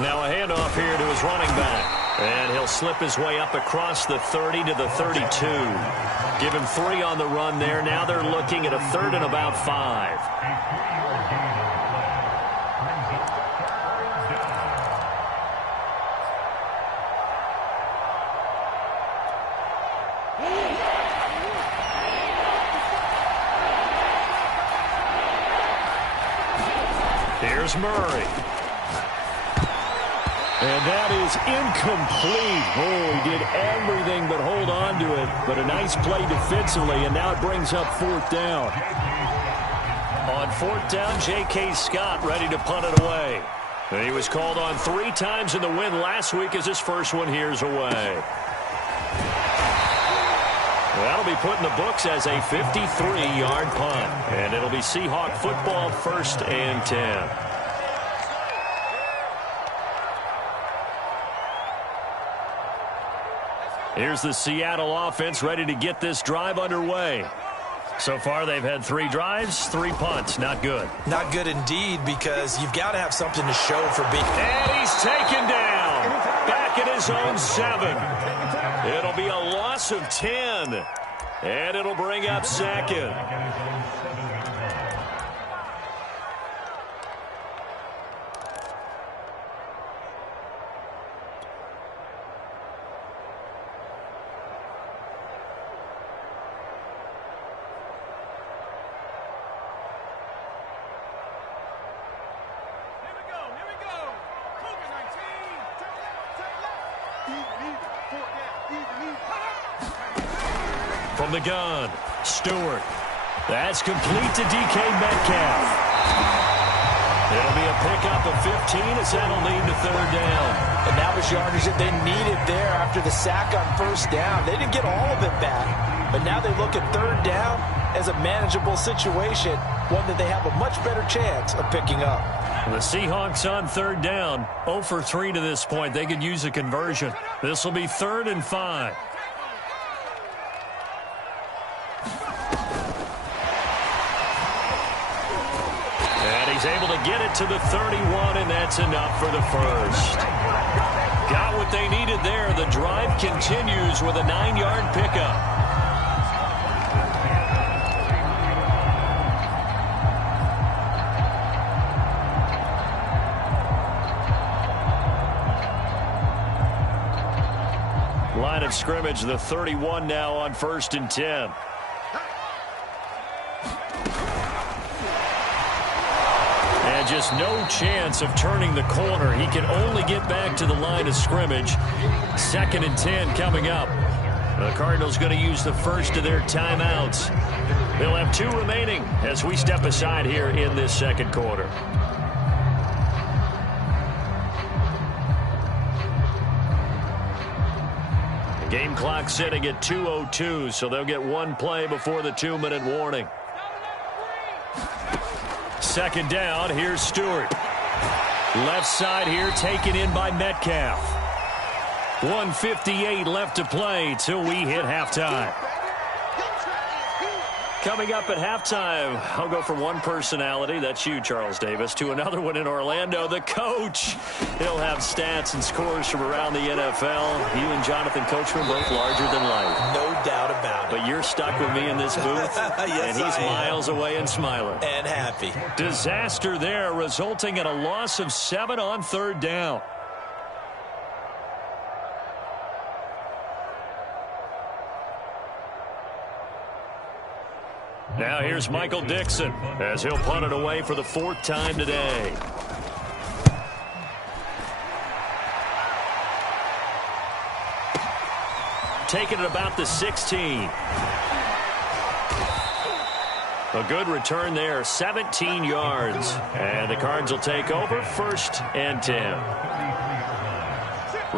Now a handoff here to his running back. And he'll slip his way up across the 30 to the 32. Give him 3 on the run there. Now they're looking at a 3rd and about 5. Here's Murray. And that is incomplete. Oh, he did everything but hold on to it. But a nice play defensively, and now it brings up 4th down. On 4th down, J.K. Scott ready to punt it away. And he was called on 3 times in the win last week as his first one here's away. That'll be put in the books as a 53-yard punt. And it'll be Seahawk football, 1st and 10. Here's the Seattle offense ready to get this drive underway. So far, they've had 3 drives, 3 punts. Not good. Not good indeed, because you've got to have something to show for being. And he's taken down. Back at his own 7. It'll be a loss of 10. And it'll bring up 2nd. From the gun, Stewart. That's complete to DK Metcalf. It'll be a pickup of 15 as that'll lead to third down. And that was yardage that they needed there after the sack on first down. They didn't get all of it back, but now they look at third down as a manageable situation, one that they have a much better chance of picking up. The Seahawks on third down, 0 for 3 to this point. They could use a conversion. This will be 3rd and 5. And he's able to get it to the 31, and that's enough for the first. Got what they needed there. The drive continues with a 9-yard pickup. Line of scrimmage, the 31 now on 1st and 10. And just no chance of turning the corner. He can only get back to the line of scrimmage. 2nd and 10 coming up. The Cardinals going to use the first of their timeouts. They'll have 2 remaining as we step aside here in this second quarter. Game clock sitting at 2:02, so they'll get 1 play before the 2-minute warning. 2nd down, here's Stewart. Left side here taken in by Metcalf. 1:58 left to play till we hit halftime. Coming up at halftime, I'll go from one personality, that's you, Charles Davis, to another one in Orlando, the coach. He'll have stats and scores from around the NFL. You and Jonathan Coachman both larger than life. No doubt about it. But you're stuck with me in this booth, yes, and he's miles away and smiling. And happy. Disaster there, resulting in a loss of 7 on 3rd down. Now here's Michael Dixon as he'll punt it away for the 4th time today. Taking it about the 16. A good return there, 17 yards. And the Cards will take over, 1st and 10.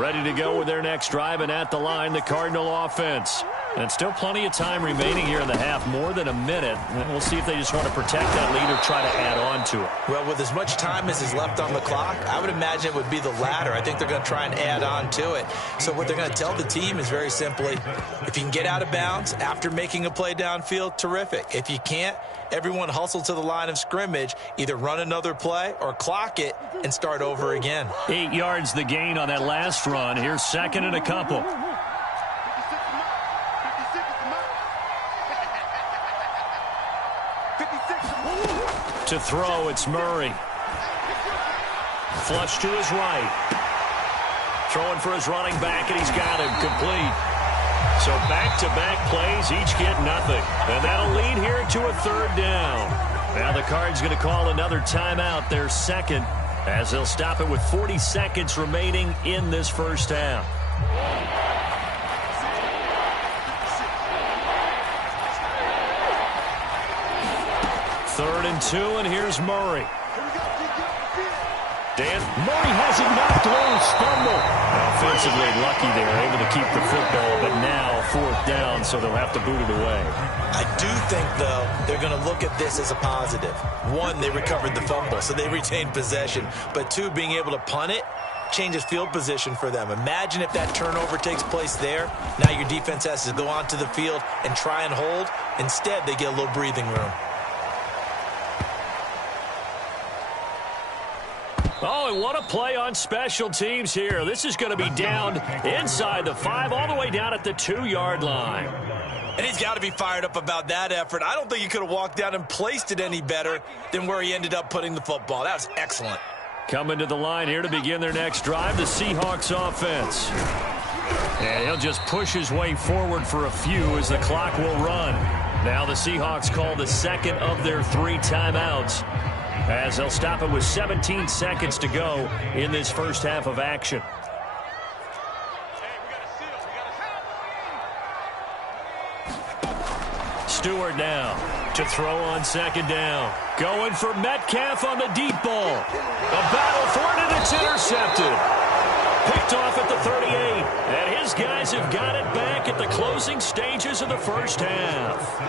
Ready to go with their next drive, and at the line, the Cardinal offense. And still plenty of time remaining here in the half, more than a minute. We'll see if they just want to protect that lead or try to add on to it. Well, with as much time as is left on the clock, I would imagine it would be the latter. I think they're going to try and add on to it. So what they're going to tell the team is very simply, if you can get out of bounds after making a play downfield, terrific. If you can't, everyone hustle to the line of scrimmage, either run another play or clock it and start over again. 8 yards the gain on that last run. Here's 2nd and a couple. To throw, it's Murray. Flush to his right. Throwing for his running back, and he's got him complete. So back-to-back plays, each get nothing. And that'll lead here to a 3rd down. Now the Cards going to call another timeout, their 2nd, as they'll stop it with 40 seconds remaining in this first half. 3rd and 2, and here's Murray. Dan, Murray has it knocked loose, fumble. Offensively lucky there, able to keep the football, but now 4th down, so they'll have to boot it away. I do think, though, they're going to look at this as a positive. 1, they recovered the fumble, so they retained possession. But 2, being able to punt it changes field position for them. Imagine if that turnover takes place there. Now your defense has to go onto the field and try and hold. Instead, they get a little breathing room. Oh, and what a play on special teams here. This is going to be down inside the 5, all the way down at the 2-yard line. And he's got to be fired up about that effort. I don't think he could have walked down and placed it any better than where he ended up putting the football. That was excellent. Coming to the line here to begin their next drive, the Seahawks offense. And he'll just push his way forward for a few as the clock will run. Now the Seahawks call the 2nd of their 3 timeouts, as they'll stop it with 17 seconds to go in this first half of action. Stewart now to throw on second down. Going for Metcalf on the deep ball. A battle for it, and it's intercepted. Picked off at the 38. And his guys have got it back at the closing stages of the first half.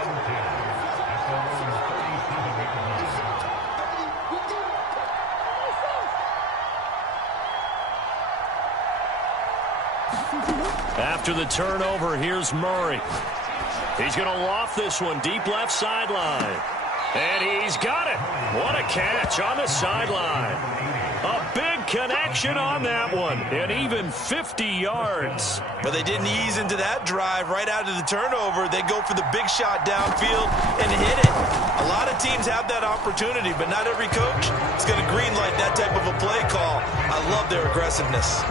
After the turnover, here's Murray. He's going to loft this one deep left sideline. And he's got it. What a catch on the sideline. A big connection on that one. And even 50 yards. But they didn't ease into that drive right out of the turnover. They go for the big shot downfield and hit it. A lot of teams have that opportunity, but not every coach is going to greenlight that type of a play call. I love their aggressiveness.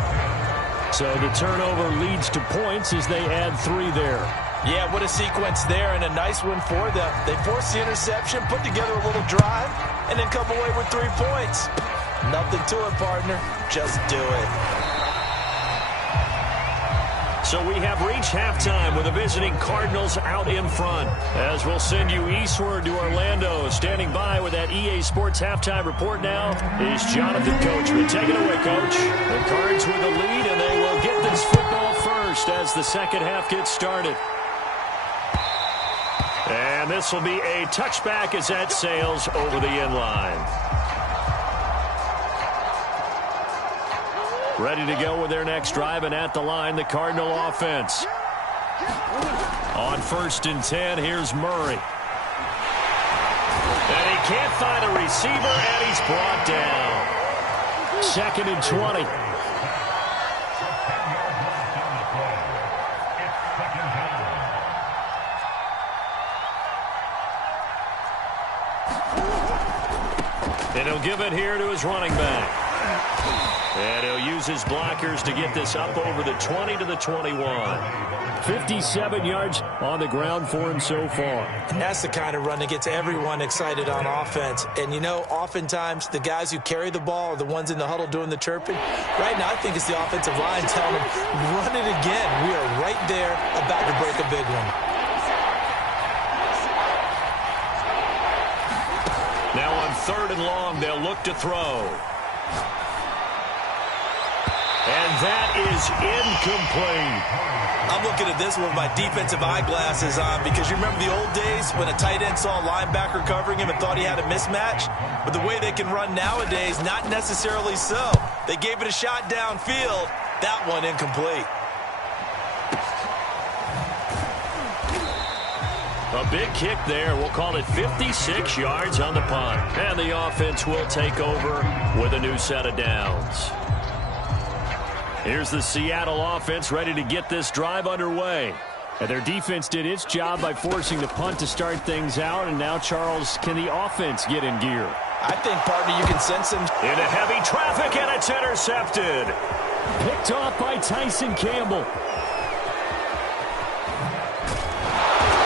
So the turnover leads to points as they add 3 there. Yeah, what a sequence there, and a nice one for them. They force the interception, put together a little drive, and then come away with 3 points. Nothing to it, partner. Just do it. So we have reached halftime with the visiting Cardinals out in front. As we'll send you eastward to Orlando. Standing by with that EA Sports halftime report now is Jonathan Coachman. Take it away, Coach. The Cards with the lead, and they will get this football first as the second half gets started. And this will be a touchback as that sails over the end line. Ready to go with their next drive, and at the line, the Cardinal offense. On 1st and 10, here's Murray. And he can't find a receiver, and he's brought down. 2nd and 20. And he'll give it here to his running back. And he'll use his blockers to get this up over the 20 to the 21. 57 yards on the ground for him so far. That's the kind of run that gets everyone excited on offense. And, you know, oftentimes the guys who carry the ball are the ones in the huddle doing the chirping. Right now, I think it's the offensive line telling them, run it again. We are right there about to break a big one. Now on 3rd and long, they'll look to throw. And that is incomplete. I'm looking at this with my defensive eyeglasses on because you remember the old days when a tight end saw a linebacker covering him and thought he had a mismatch? But the way they can run nowadays, not necessarily so. They gave it a shot downfield. That one incomplete. A big kick there. We'll call it 56 yards on the punt. And the offense will take over with a new set of downs. Here's the Seattle offense ready to get this drive underway. And their defense did its job by forcing the punt to start things out. And now, Charles, can the offense get in gear? I think, partner, you can sense him. Into heavy traffic, and it's intercepted. Picked off by Tyson Campbell.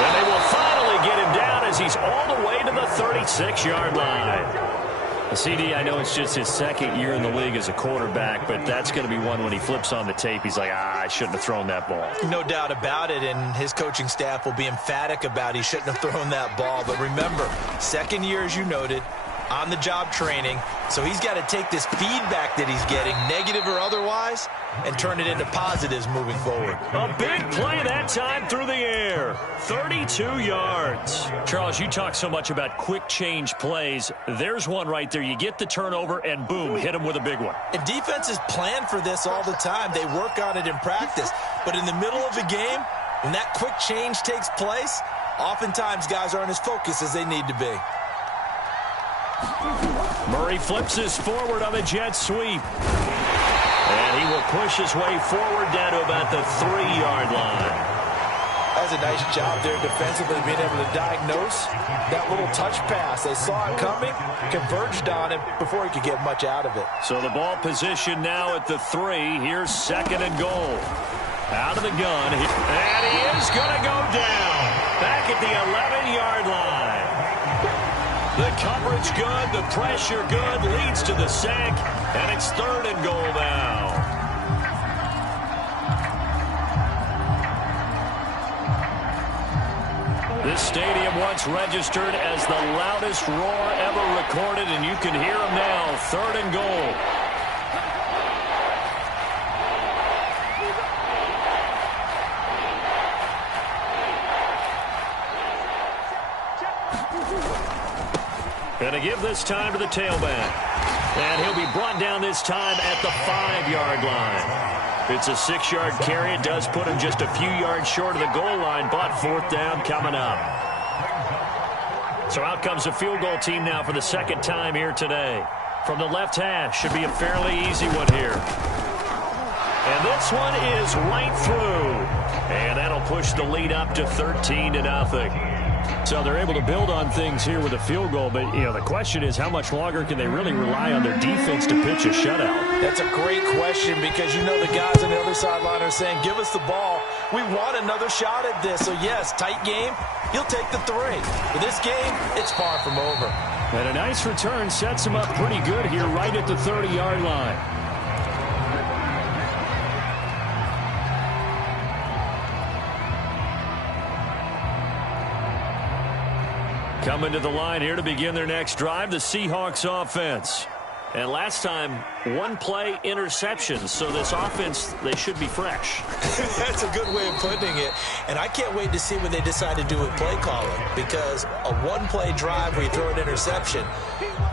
And they will finally get him down as he's all the way to the 36-yard line. CD, I know it's just his 2nd year in the league as a quarterback, but that's going to be one when he flips on the tape, he's like, I shouldn't have thrown that ball. No doubt about it, and his coaching staff will be emphatic about he shouldn't have thrown that ball. But remember, 2nd year, as you noted, on-the-job training, so he's got to take this feedback that he's getting, negative or otherwise, and turn it into positives moving forward. A big play that time through the air. 32 yards. Charles, you talk so much about quick change plays. There's one right there. You get the turnover, and boom, hit him with a big one. And defenses plan for this all the time. They work on it in practice. But in the middle of the game, when that quick change takes place, oftentimes guys aren't as focused as they need to be. Murray flips this forward on the jet sweep. And he will push his way forward down to about the 3-yard line. That's a nice job there defensively, being able to diagnose that little touch pass. They saw it coming, converged on him before he could get much out of it. So the ball position now at the 3. Here's 2nd and goal. Out of the gun. And he is going to go down. Back at the 11-yard line. The coverage good, the pressure good, leads to the sack, and it's 3rd and goal now. This stadium once registered as the loudest roar ever recorded, and you can hear them now. 3rd and goal. Going to give this time to the tailback. And he'll be brought down this time at the 5-yard line. It's a 6-yard carry. It does put him just a few yards short of the goal line, but 4th down coming up. So out comes the field goal team now for the 2nd time here today. From the left hash, should be a fairly easy one here. And this one is right through. And that'll push the lead up to 13-0. So they're able to build on things here with a field goal, but the question is how much longer can they really rely on their defense to pitch a shutout? That's a great question because the guys on the other sideline are saying, give us the ball. We want another shot at this. So, yes, tight game. He'll take the 3. But this game, it's far from over. And a nice return sets him up pretty good here right at the 30-yard line. Coming to the line here to begin their next drive, the Seahawks offense. And last time, 1-play interception. So this offense, they should be fresh. That's a good way of putting it. And I can't wait to see what they decide to do with play calling. Because a 1-play drive where you throw an interception,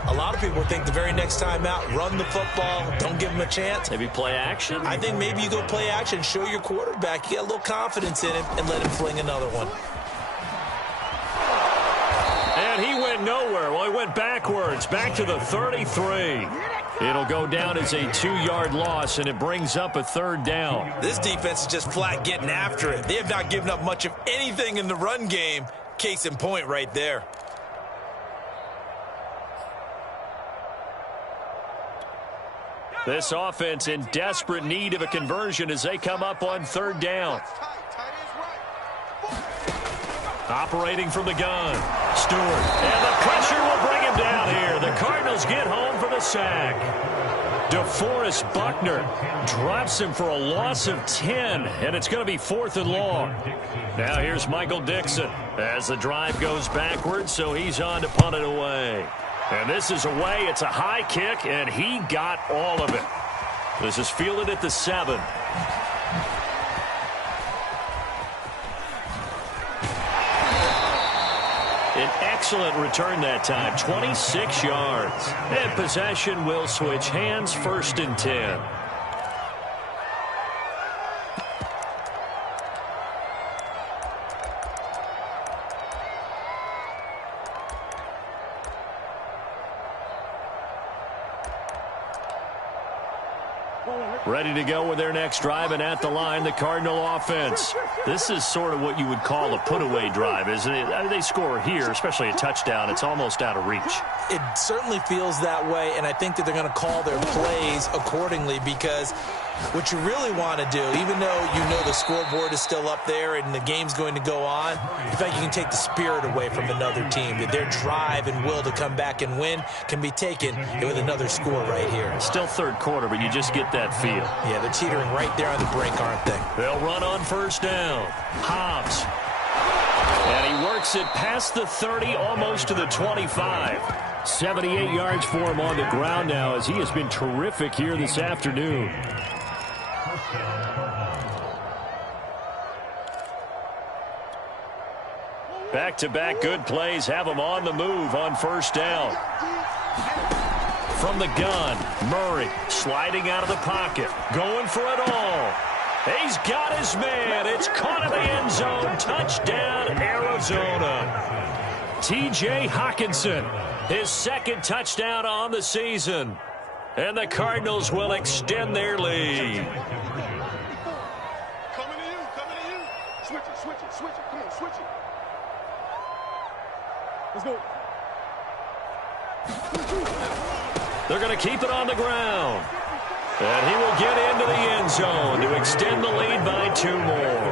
a lot of people think the very next time out, run the football, don't give them a chance. Maybe play action? I think maybe you go play action, show your quarterback, you get a little confidence in him, and let him fling another one. And he went nowhere. Well, he went backwards, back to the 33. It'll go down as a 2-yard loss, and it brings up a 3rd down. This defense is just flat getting after it. They have not given up much of anything in the run game. Case in point right there. This offense in desperate need of a conversion as they come up on 3rd down. Operating from the gun, Stewart. And the pressure will bring him down here. The Cardinals get home for the sack. DeForest Buckner drops him for a loss of 10, and it's going to be 4th and long. Now here's Michael Dixon as the drive goes backwards, so he's on to punt it away. And this is away. It's a high kick, and he got all of it. This is fielded at the 7. An excellent return that time, 26 yards. And possession will switch hands, 1st and 10. Ready to go with their next drive, and at the line, the Cardinal offense. This is sort of what you would call a put-away drive, isn't it? They score here, especially a touchdown. It's almost out of reach. It certainly feels that way, and I think that they're going to call their plays accordingly because what you really want to do, even though the scoreboard is still up there and the game's going to go on, in fact, you can take the spirit away from another team. That their drive and will to come back and win can be taken with another score right here. Still 3rd quarter, but you just get that feel. Yeah, they're teetering right there on the break, aren't they? They'll run on 1st down. Hobbs. And he works it past the 30, almost to the 25. 78 yards for him on the ground now as he has been terrific here this afternoon. Back-to-back good plays have him on the move on 1st down. From the gun, Murray sliding out of the pocket, going for it all. He's got his man. It's caught in the end zone. Touchdown, Arizona. T.J. Hockenson, his 2nd touchdown on the season. And the Cardinals will extend their lead. Coming to you. Switch it. Come on, switch it. Let's go. They're going to keep it on the ground. And he will get into the end zone to extend the lead by 2 more.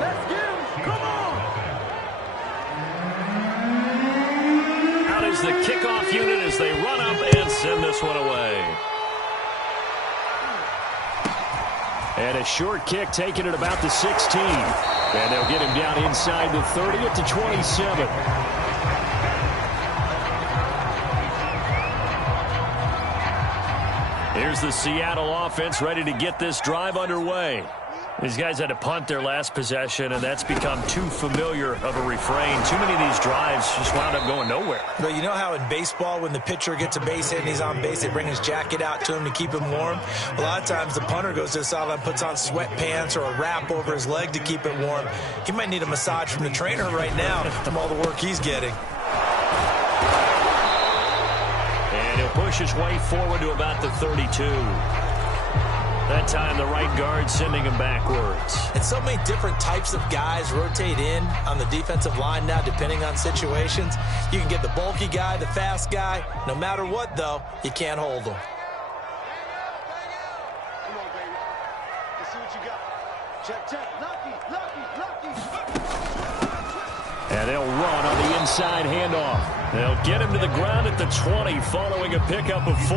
Let's get him. Come on. Out is the kickoff unit as they run up and send this one away. And a short kick taken at about the 16. And they'll get him down inside the 30 at the 27. Here's the Seattle offense ready to get this drive underway. These guys had to punt their last possession, and that's become too familiar of a refrain. Too many of these drives just wound up going nowhere. But you know how in baseball, when the pitcher gets a base hit and he's on base, they bring his jacket out to him to keep him warm? A lot of times the punter goes to the sideline, puts on sweatpants or a wrap over his leg to keep it warm. He might need a massage from the trainer right now from all the work he's getting. And he'll push his way forward to about the 32. That time, the right guard sending him backwards. And so many different types of guys rotate in on the defensive line now, depending on situations. You can get the bulky guy, the fast guy. No matter what, though, you can't hold them. Come on, baby. Let's see what you got. Check, check. Lucky. And they'll run on the inside handoff. They'll get him to the ground at the 20 following a pickup of 4.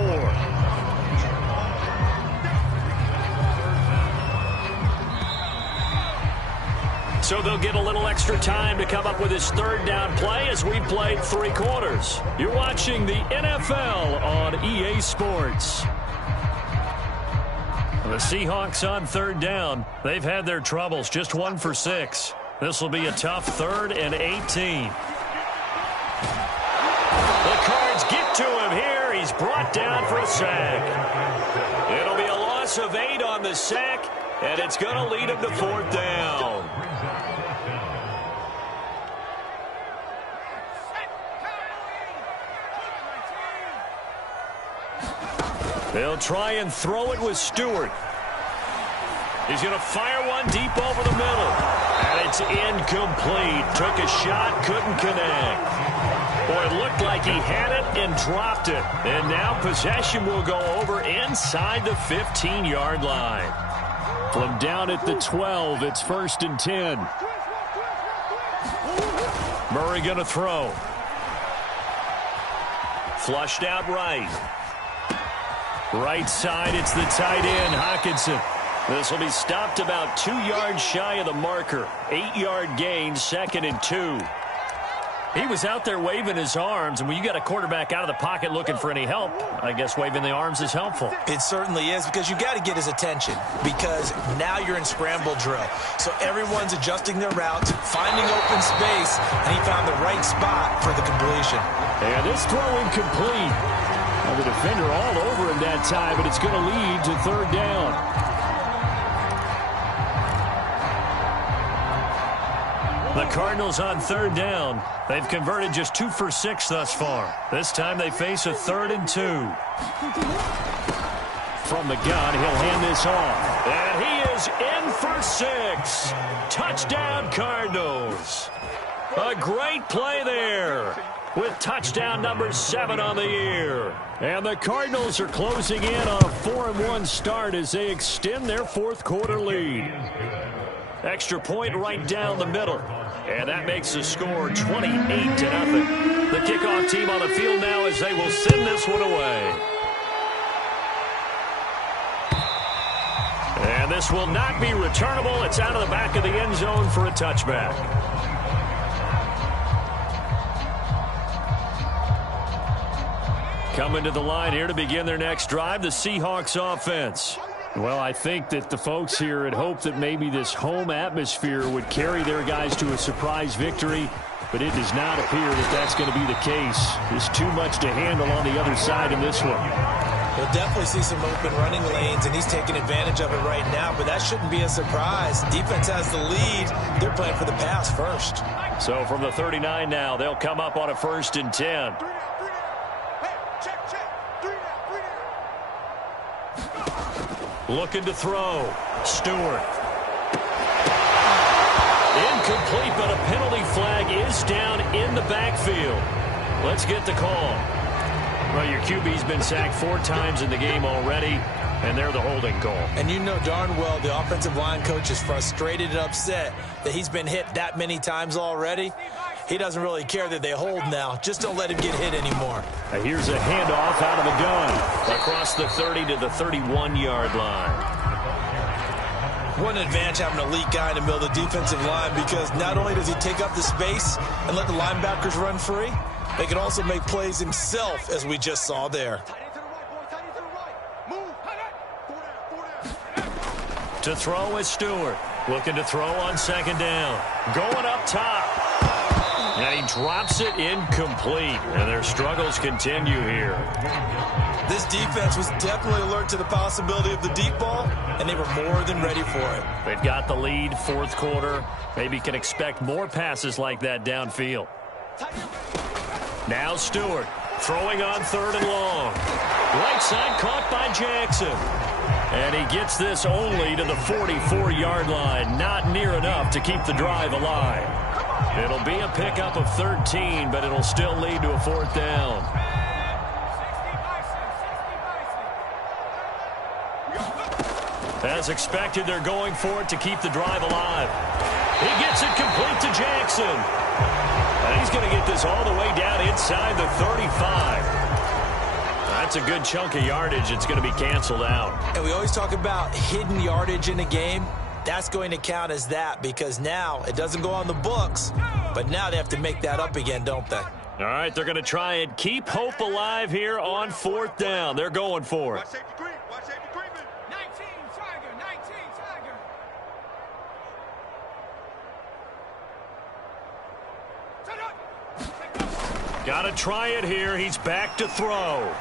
So they'll get a little extra time to come up with his third down play as we played 3 quarters. You're watching the NFL on EA Sports. The Seahawks on third down. They've had their troubles, just 1 for 6. This will be a tough 3rd and 18. The Cards get to him here. He's brought down for a sack. It'll be a loss of 8 on the sack, and it's going to lead him to 4th down. They'll try and throw it with Stewart. He's going to fire one deep over the middle. And it's incomplete. Took a shot, couldn't connect. Boy, it looked like he had it and dropped it. And now possession will go over inside the 15-yard line. From down at the 12, it's 1st and 10. Murray going to throw. Flushed out right. Right side, it's the tight end, Hockenson. This will be stopped about 2 yards shy of the marker. 8-yard gain, 2nd and 2. He was out there waving his arms, and when you got a quarterback out of the pocket looking for any help, I guess waving the arms is helpful. It certainly is, because you got to get his attention, because now you're in scramble drill. So everyone's adjusting their routes, finding open space, and he found the right spot for the completion. And this throw incomplete. Well, the defender all over him that time, but it's going to lead to 3rd down. The Cardinals on 3rd down. They've converted just 2 for 6 thus far. This time they face a 3rd and 2. From the gun, he'll hand this off. And he is in for 6. Touchdown, Cardinals. A great play there, with touchdown number 7 on the year. And the Cardinals are closing in on a 4-1 start as they extend their 4th quarter lead. Extra point right down the middle. And that makes the score 28-0. The kickoff team on the field now as they will send this one away. And this will not be returnable. It's out of the back of the end zone for a touchback. Coming to the line here to begin their next drive, the Seahawks offense. Well, I think that the folks here had hoped that maybe this home atmosphere would carry their guys to a surprise victory, but it does not appear that that's going to be the case. There's too much to handle on the other side in this one. We'll definitely see some open running lanes, and he's taking advantage of it right now, but that shouldn't be a surprise. Defense has the lead. They're playing for the pass first. So from the 39 now, they'll come up on a 1st and 10. Looking to throw. Stewart. Incomplete, but a penalty flag is down in the backfield. Let's get the call. Well, your QB's been sacked 4 times in the game already, and they're the holding call. And you know darn well the offensive line coach is frustrated and upset that he's been hit that many times already. He doesn't really care that they hold now. Just don't let him get hit anymore. Here's a handoff out of the gun. Across the 30 to the 31-yard line. What an advantage having an elite guy in the middle of the defensive line, because not only does he take up the space and let the linebackers run free, they can also make plays himself, as we just saw there. To throw is Stewart. Looking to throw on second down. Going up top. And he drops it incomplete. And their struggles continue here. This defense was definitely alert to the possibility of the deep ball, and they were more than ready for it. They've got the lead, fourth quarter. Maybe can expect more passes like that downfield. Now Stewart throwing on third and long. Right side caught by Jackson. And he gets this only to the 44-yard line. Not near enough to keep the drive alive. It'll be a pickup of 13, but it'll still lead to a fourth down. As expected, they're going for it to keep the drive alive. He gets it complete to Jackson. And he's going to get this all the way down inside the 35. That's a good chunk of yardage. It's going to be canceled out. And we always talk about hidden yardage in a game. That's going to count as that, because now it doesn't go on the books, but now they have to make that up again, don't they? All right, they're going to try and keep hope alive here on fourth down. They're going for it. 19 Tiger, 19 Tiger. Got to try it here. He's back to throw.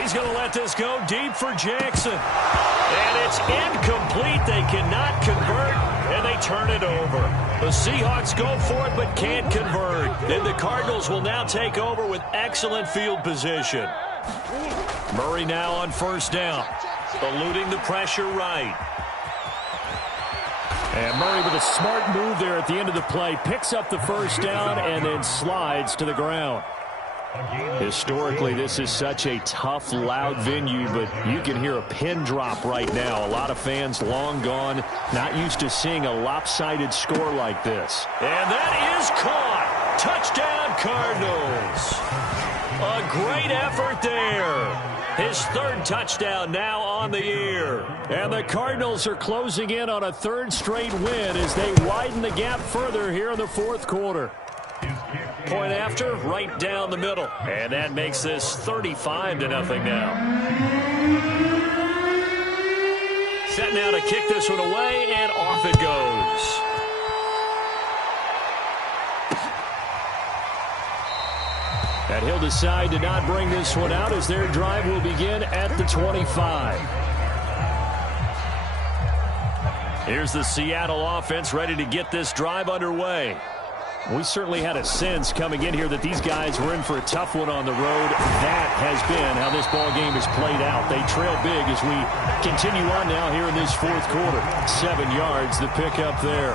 He's going to let this go deep for Jackson. And it's incomplete. They cannot convert, and they turn it over. The Seahawks go for it but can't convert. And the Cardinals will now take over with excellent field position. Murray now on first down, eluding the pressure right. And Murray with a smart move there at the end of the play. Picks up the first down and then slides to the ground. Historically, this is such a tough, loud venue, but you can hear a pin drop right now. A lot of fans long gone, not used to seeing a lopsided score like this. And that is caught. Touchdown, Cardinals. A great effort there. His third touchdown now on the year. And the Cardinals are closing in on a third straight win as they widen the gap further here in the fourth quarter. Point after, right down the middle. And that makes this 35-0 now. Set now to kick this one away, and off it goes. And he'll decide to not bring this one out as their drive will begin at the 25. Here's the Seattle offense ready to get this drive underway. We certainly had a sense coming in here that these guys were in for a tough one on the road. That has been how this ball game has played out. They trail big as we continue on now here in this fourth quarter. 7 yards, the pickup there.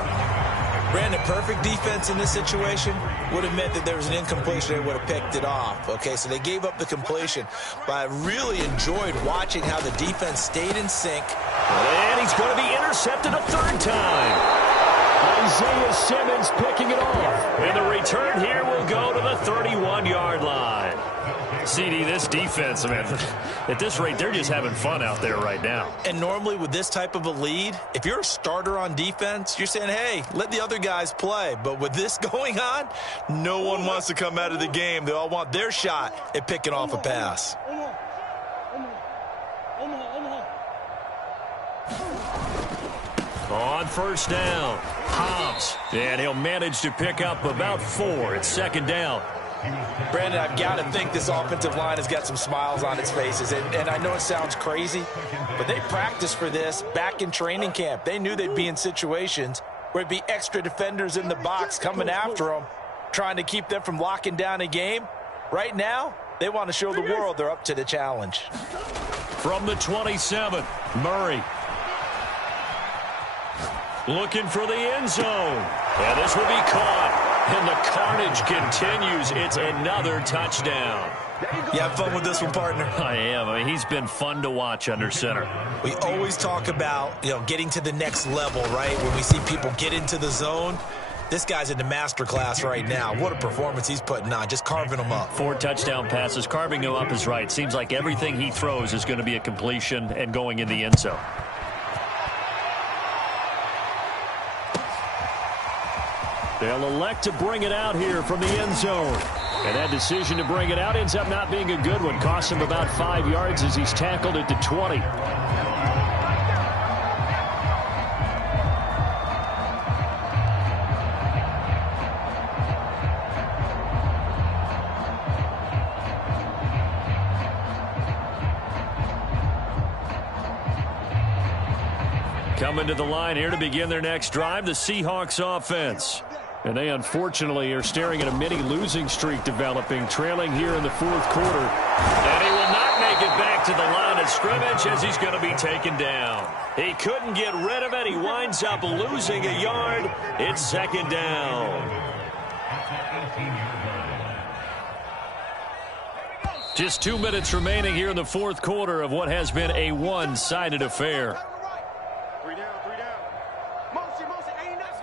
Brandon, perfect defense in this situation would have meant that there was an incompletion. They would have picked it off. Okay, so they gave up the completion. But I really enjoyed watching how the defense stayed in sync. And he's going to be intercepted a third time. Isaiah Simmons picking it off. And the return here will go to the 31-yard line. CD, this defense, man, at this rate, they're just having fun out there right now. And normally with this type of a lead, if you're a starter on defense, you're saying, hey, let the other guys play. But with this going on, no one wants to come out of the game. They all want their shot at picking off a pass. On first down, Hobbs, and he'll manage to pick up about 4. It's second down. Brandon, I've got to think this offensive line has got some smiles on its faces. And I know it sounds crazy, but they practiced for this back in training camp. They knew they'd be in situations where it'd be extra defenders in the box coming after them, trying to keep them from locking down a game. Right now, they want to show the world they're up to the challenge. From the 27, Murray. Looking for the end zone. And this will be caught. And the carnage continues. It's another touchdown. You have fun with this one, partner? I am. I mean, he's been fun to watch under center. We always talk about, getting to the next level, right? When we see people get into the zone. This guy's in the master class right now. What a performance he's putting on, just carving them up. 4 touchdown passes. Carving them up is right. Seems like everything he throws is going to be a completion and going in the end zone. They'll elect to bring it out here from the end zone. And that decision to bring it out ends up not being a good one. Costs him about 5 yards as he's tackled at the 20. Coming to the line here to begin their next drive, the Seahawks offense. And they unfortunately are staring at a mini losing streak developing, trailing here in the fourth quarter. And he will not make it back to the line of scrimmage as he's going to be taken down. He couldn't get rid of it. He winds up losing a yard. It's second down. Just 2 minutes remaining here in the fourth quarter of what has been a one-sided affair.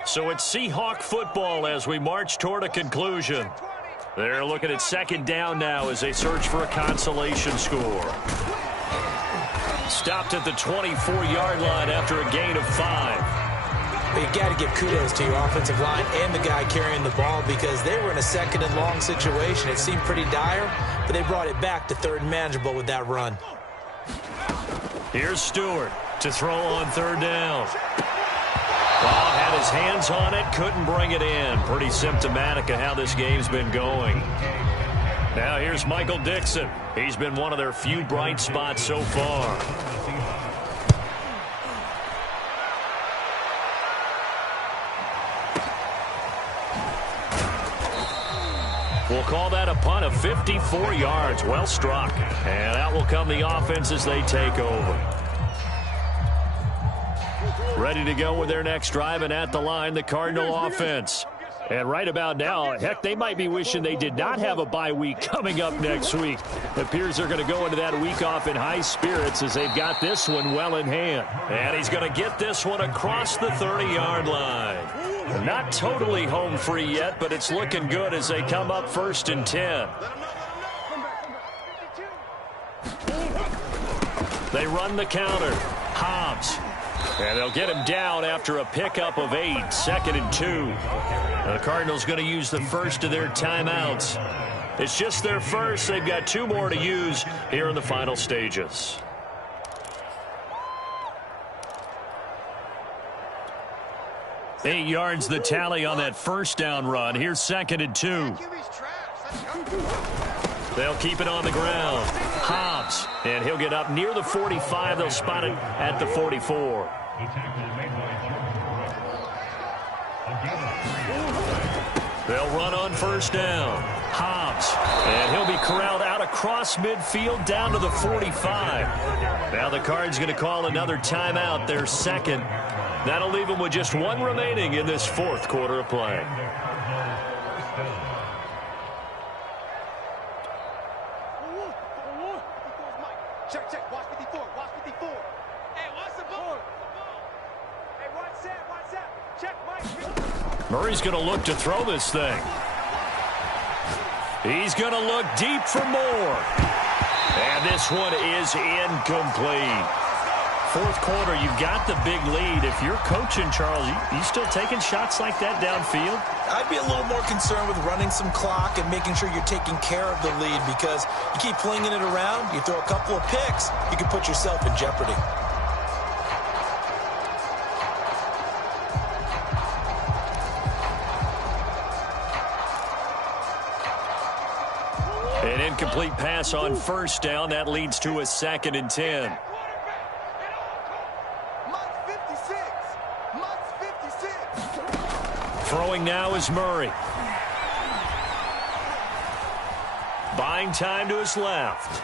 So it's Seahawk football as we march toward a conclusion. They're looking at second down now as they search for a consolation score. Stopped at the 24-yard line after a gain of 5. But you got to give kudos to your offensive line and the guy carrying the ball because they were in a second and long situation. It seemed pretty dire, but they brought it back to third and manageable with that run. Here's Stewart to throw on third down. Ball had his hands on it, couldn't bring it in. Pretty symptomatic of how this game's been going. Now here's Michael Dixon. He's been one of their few bright spots so far. We'll call that a punt of 54 yards. Well struck. And out will come the offense as they take over. Ready to go with their next drive, and at the line, the Cardinal offense. And right about now, heck, they might be wishing they did not have a bye week coming up next week. It appears they're going to go into that week off in high spirits as they've got this one well in hand. And he's going to get this one across the 30-yard line. Not totally home free yet, but it's looking good as they come up 1st and 10. They run the counter. Hobbs. And they'll get him down after a pickup of 8, 2nd and 2. Now the Cardinals going to use the first of their timeouts. It's just their first. They've got 2 more to use here in the final stages. Eight yards the tally on that first down run. Here's 2nd and 2. They'll keep it on the ground. Hobbs, and he'll get up near the 45. They'll spot it at the 44. They'll run on first down. Hobbs, and he'll be corralled out across midfield down to the 45. Now the Cards going to call another timeout, their second. That'll leave them with just 1 remaining in this fourth quarter of play. Check. Watch 54. Hey, watch the ball. Hey, watch that. Check, Mike. Murray's going to look to throw this thing. He's going to look deep for more. And this one is incomplete. Fourth quarter, you've got the big lead. If you're coaching, Charles, you still taking shots like that downfield? I'd be a little more concerned with running some clock and making sure you're taking care of the lead because you keep flinging it around, you throw a couple of picks, you can put yourself in jeopardy. An incomplete pass on first down. That leads to a 2nd and 10. Throwing now is Murray. Buying time to his left.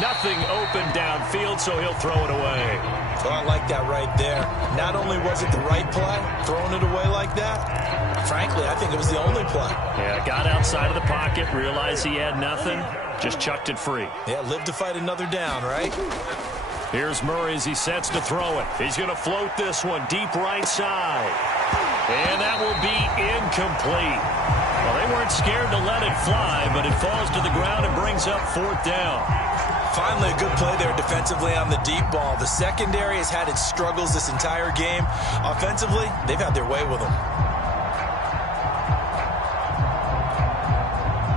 Nothing open downfield, so he'll throw it away. So I like that right there. Not only was it the right play, throwing it away like that, frankly, I think it was the only play. Yeah, got outside of the pocket, realized he had nothing, just chucked it free. Yeah, live to fight another down, right? Here's Murray as he sets to throw it. He's going to float this one deep right side. And that will be incomplete. Well, they weren't scared to let it fly, but it falls to the ground and brings up 4th down. Finally, a good play there defensively on the deep ball. The secondary has had its struggles this entire game. Offensively, they've had their way with them.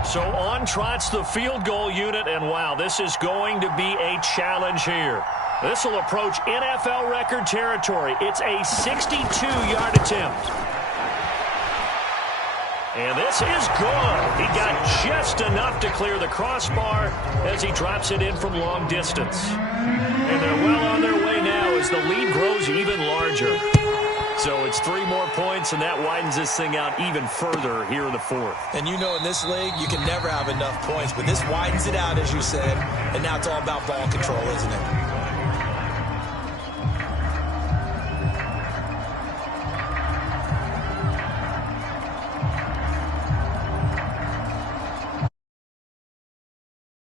So on trots the field goal unit, and wow, this is going to be a challenge here. This will approach NFL record territory. It's a 62-yard attempt. And this is good. He got just enough to clear the crossbar as he drops it in from long distance. And they're well on their way now as the lead grows even larger. So it's 3 more points, and that widens this thing out even further here in the fourth. And you know in this league, you can never have enough points, but this widens it out, as you said, and now it's all about ball control, isn't it?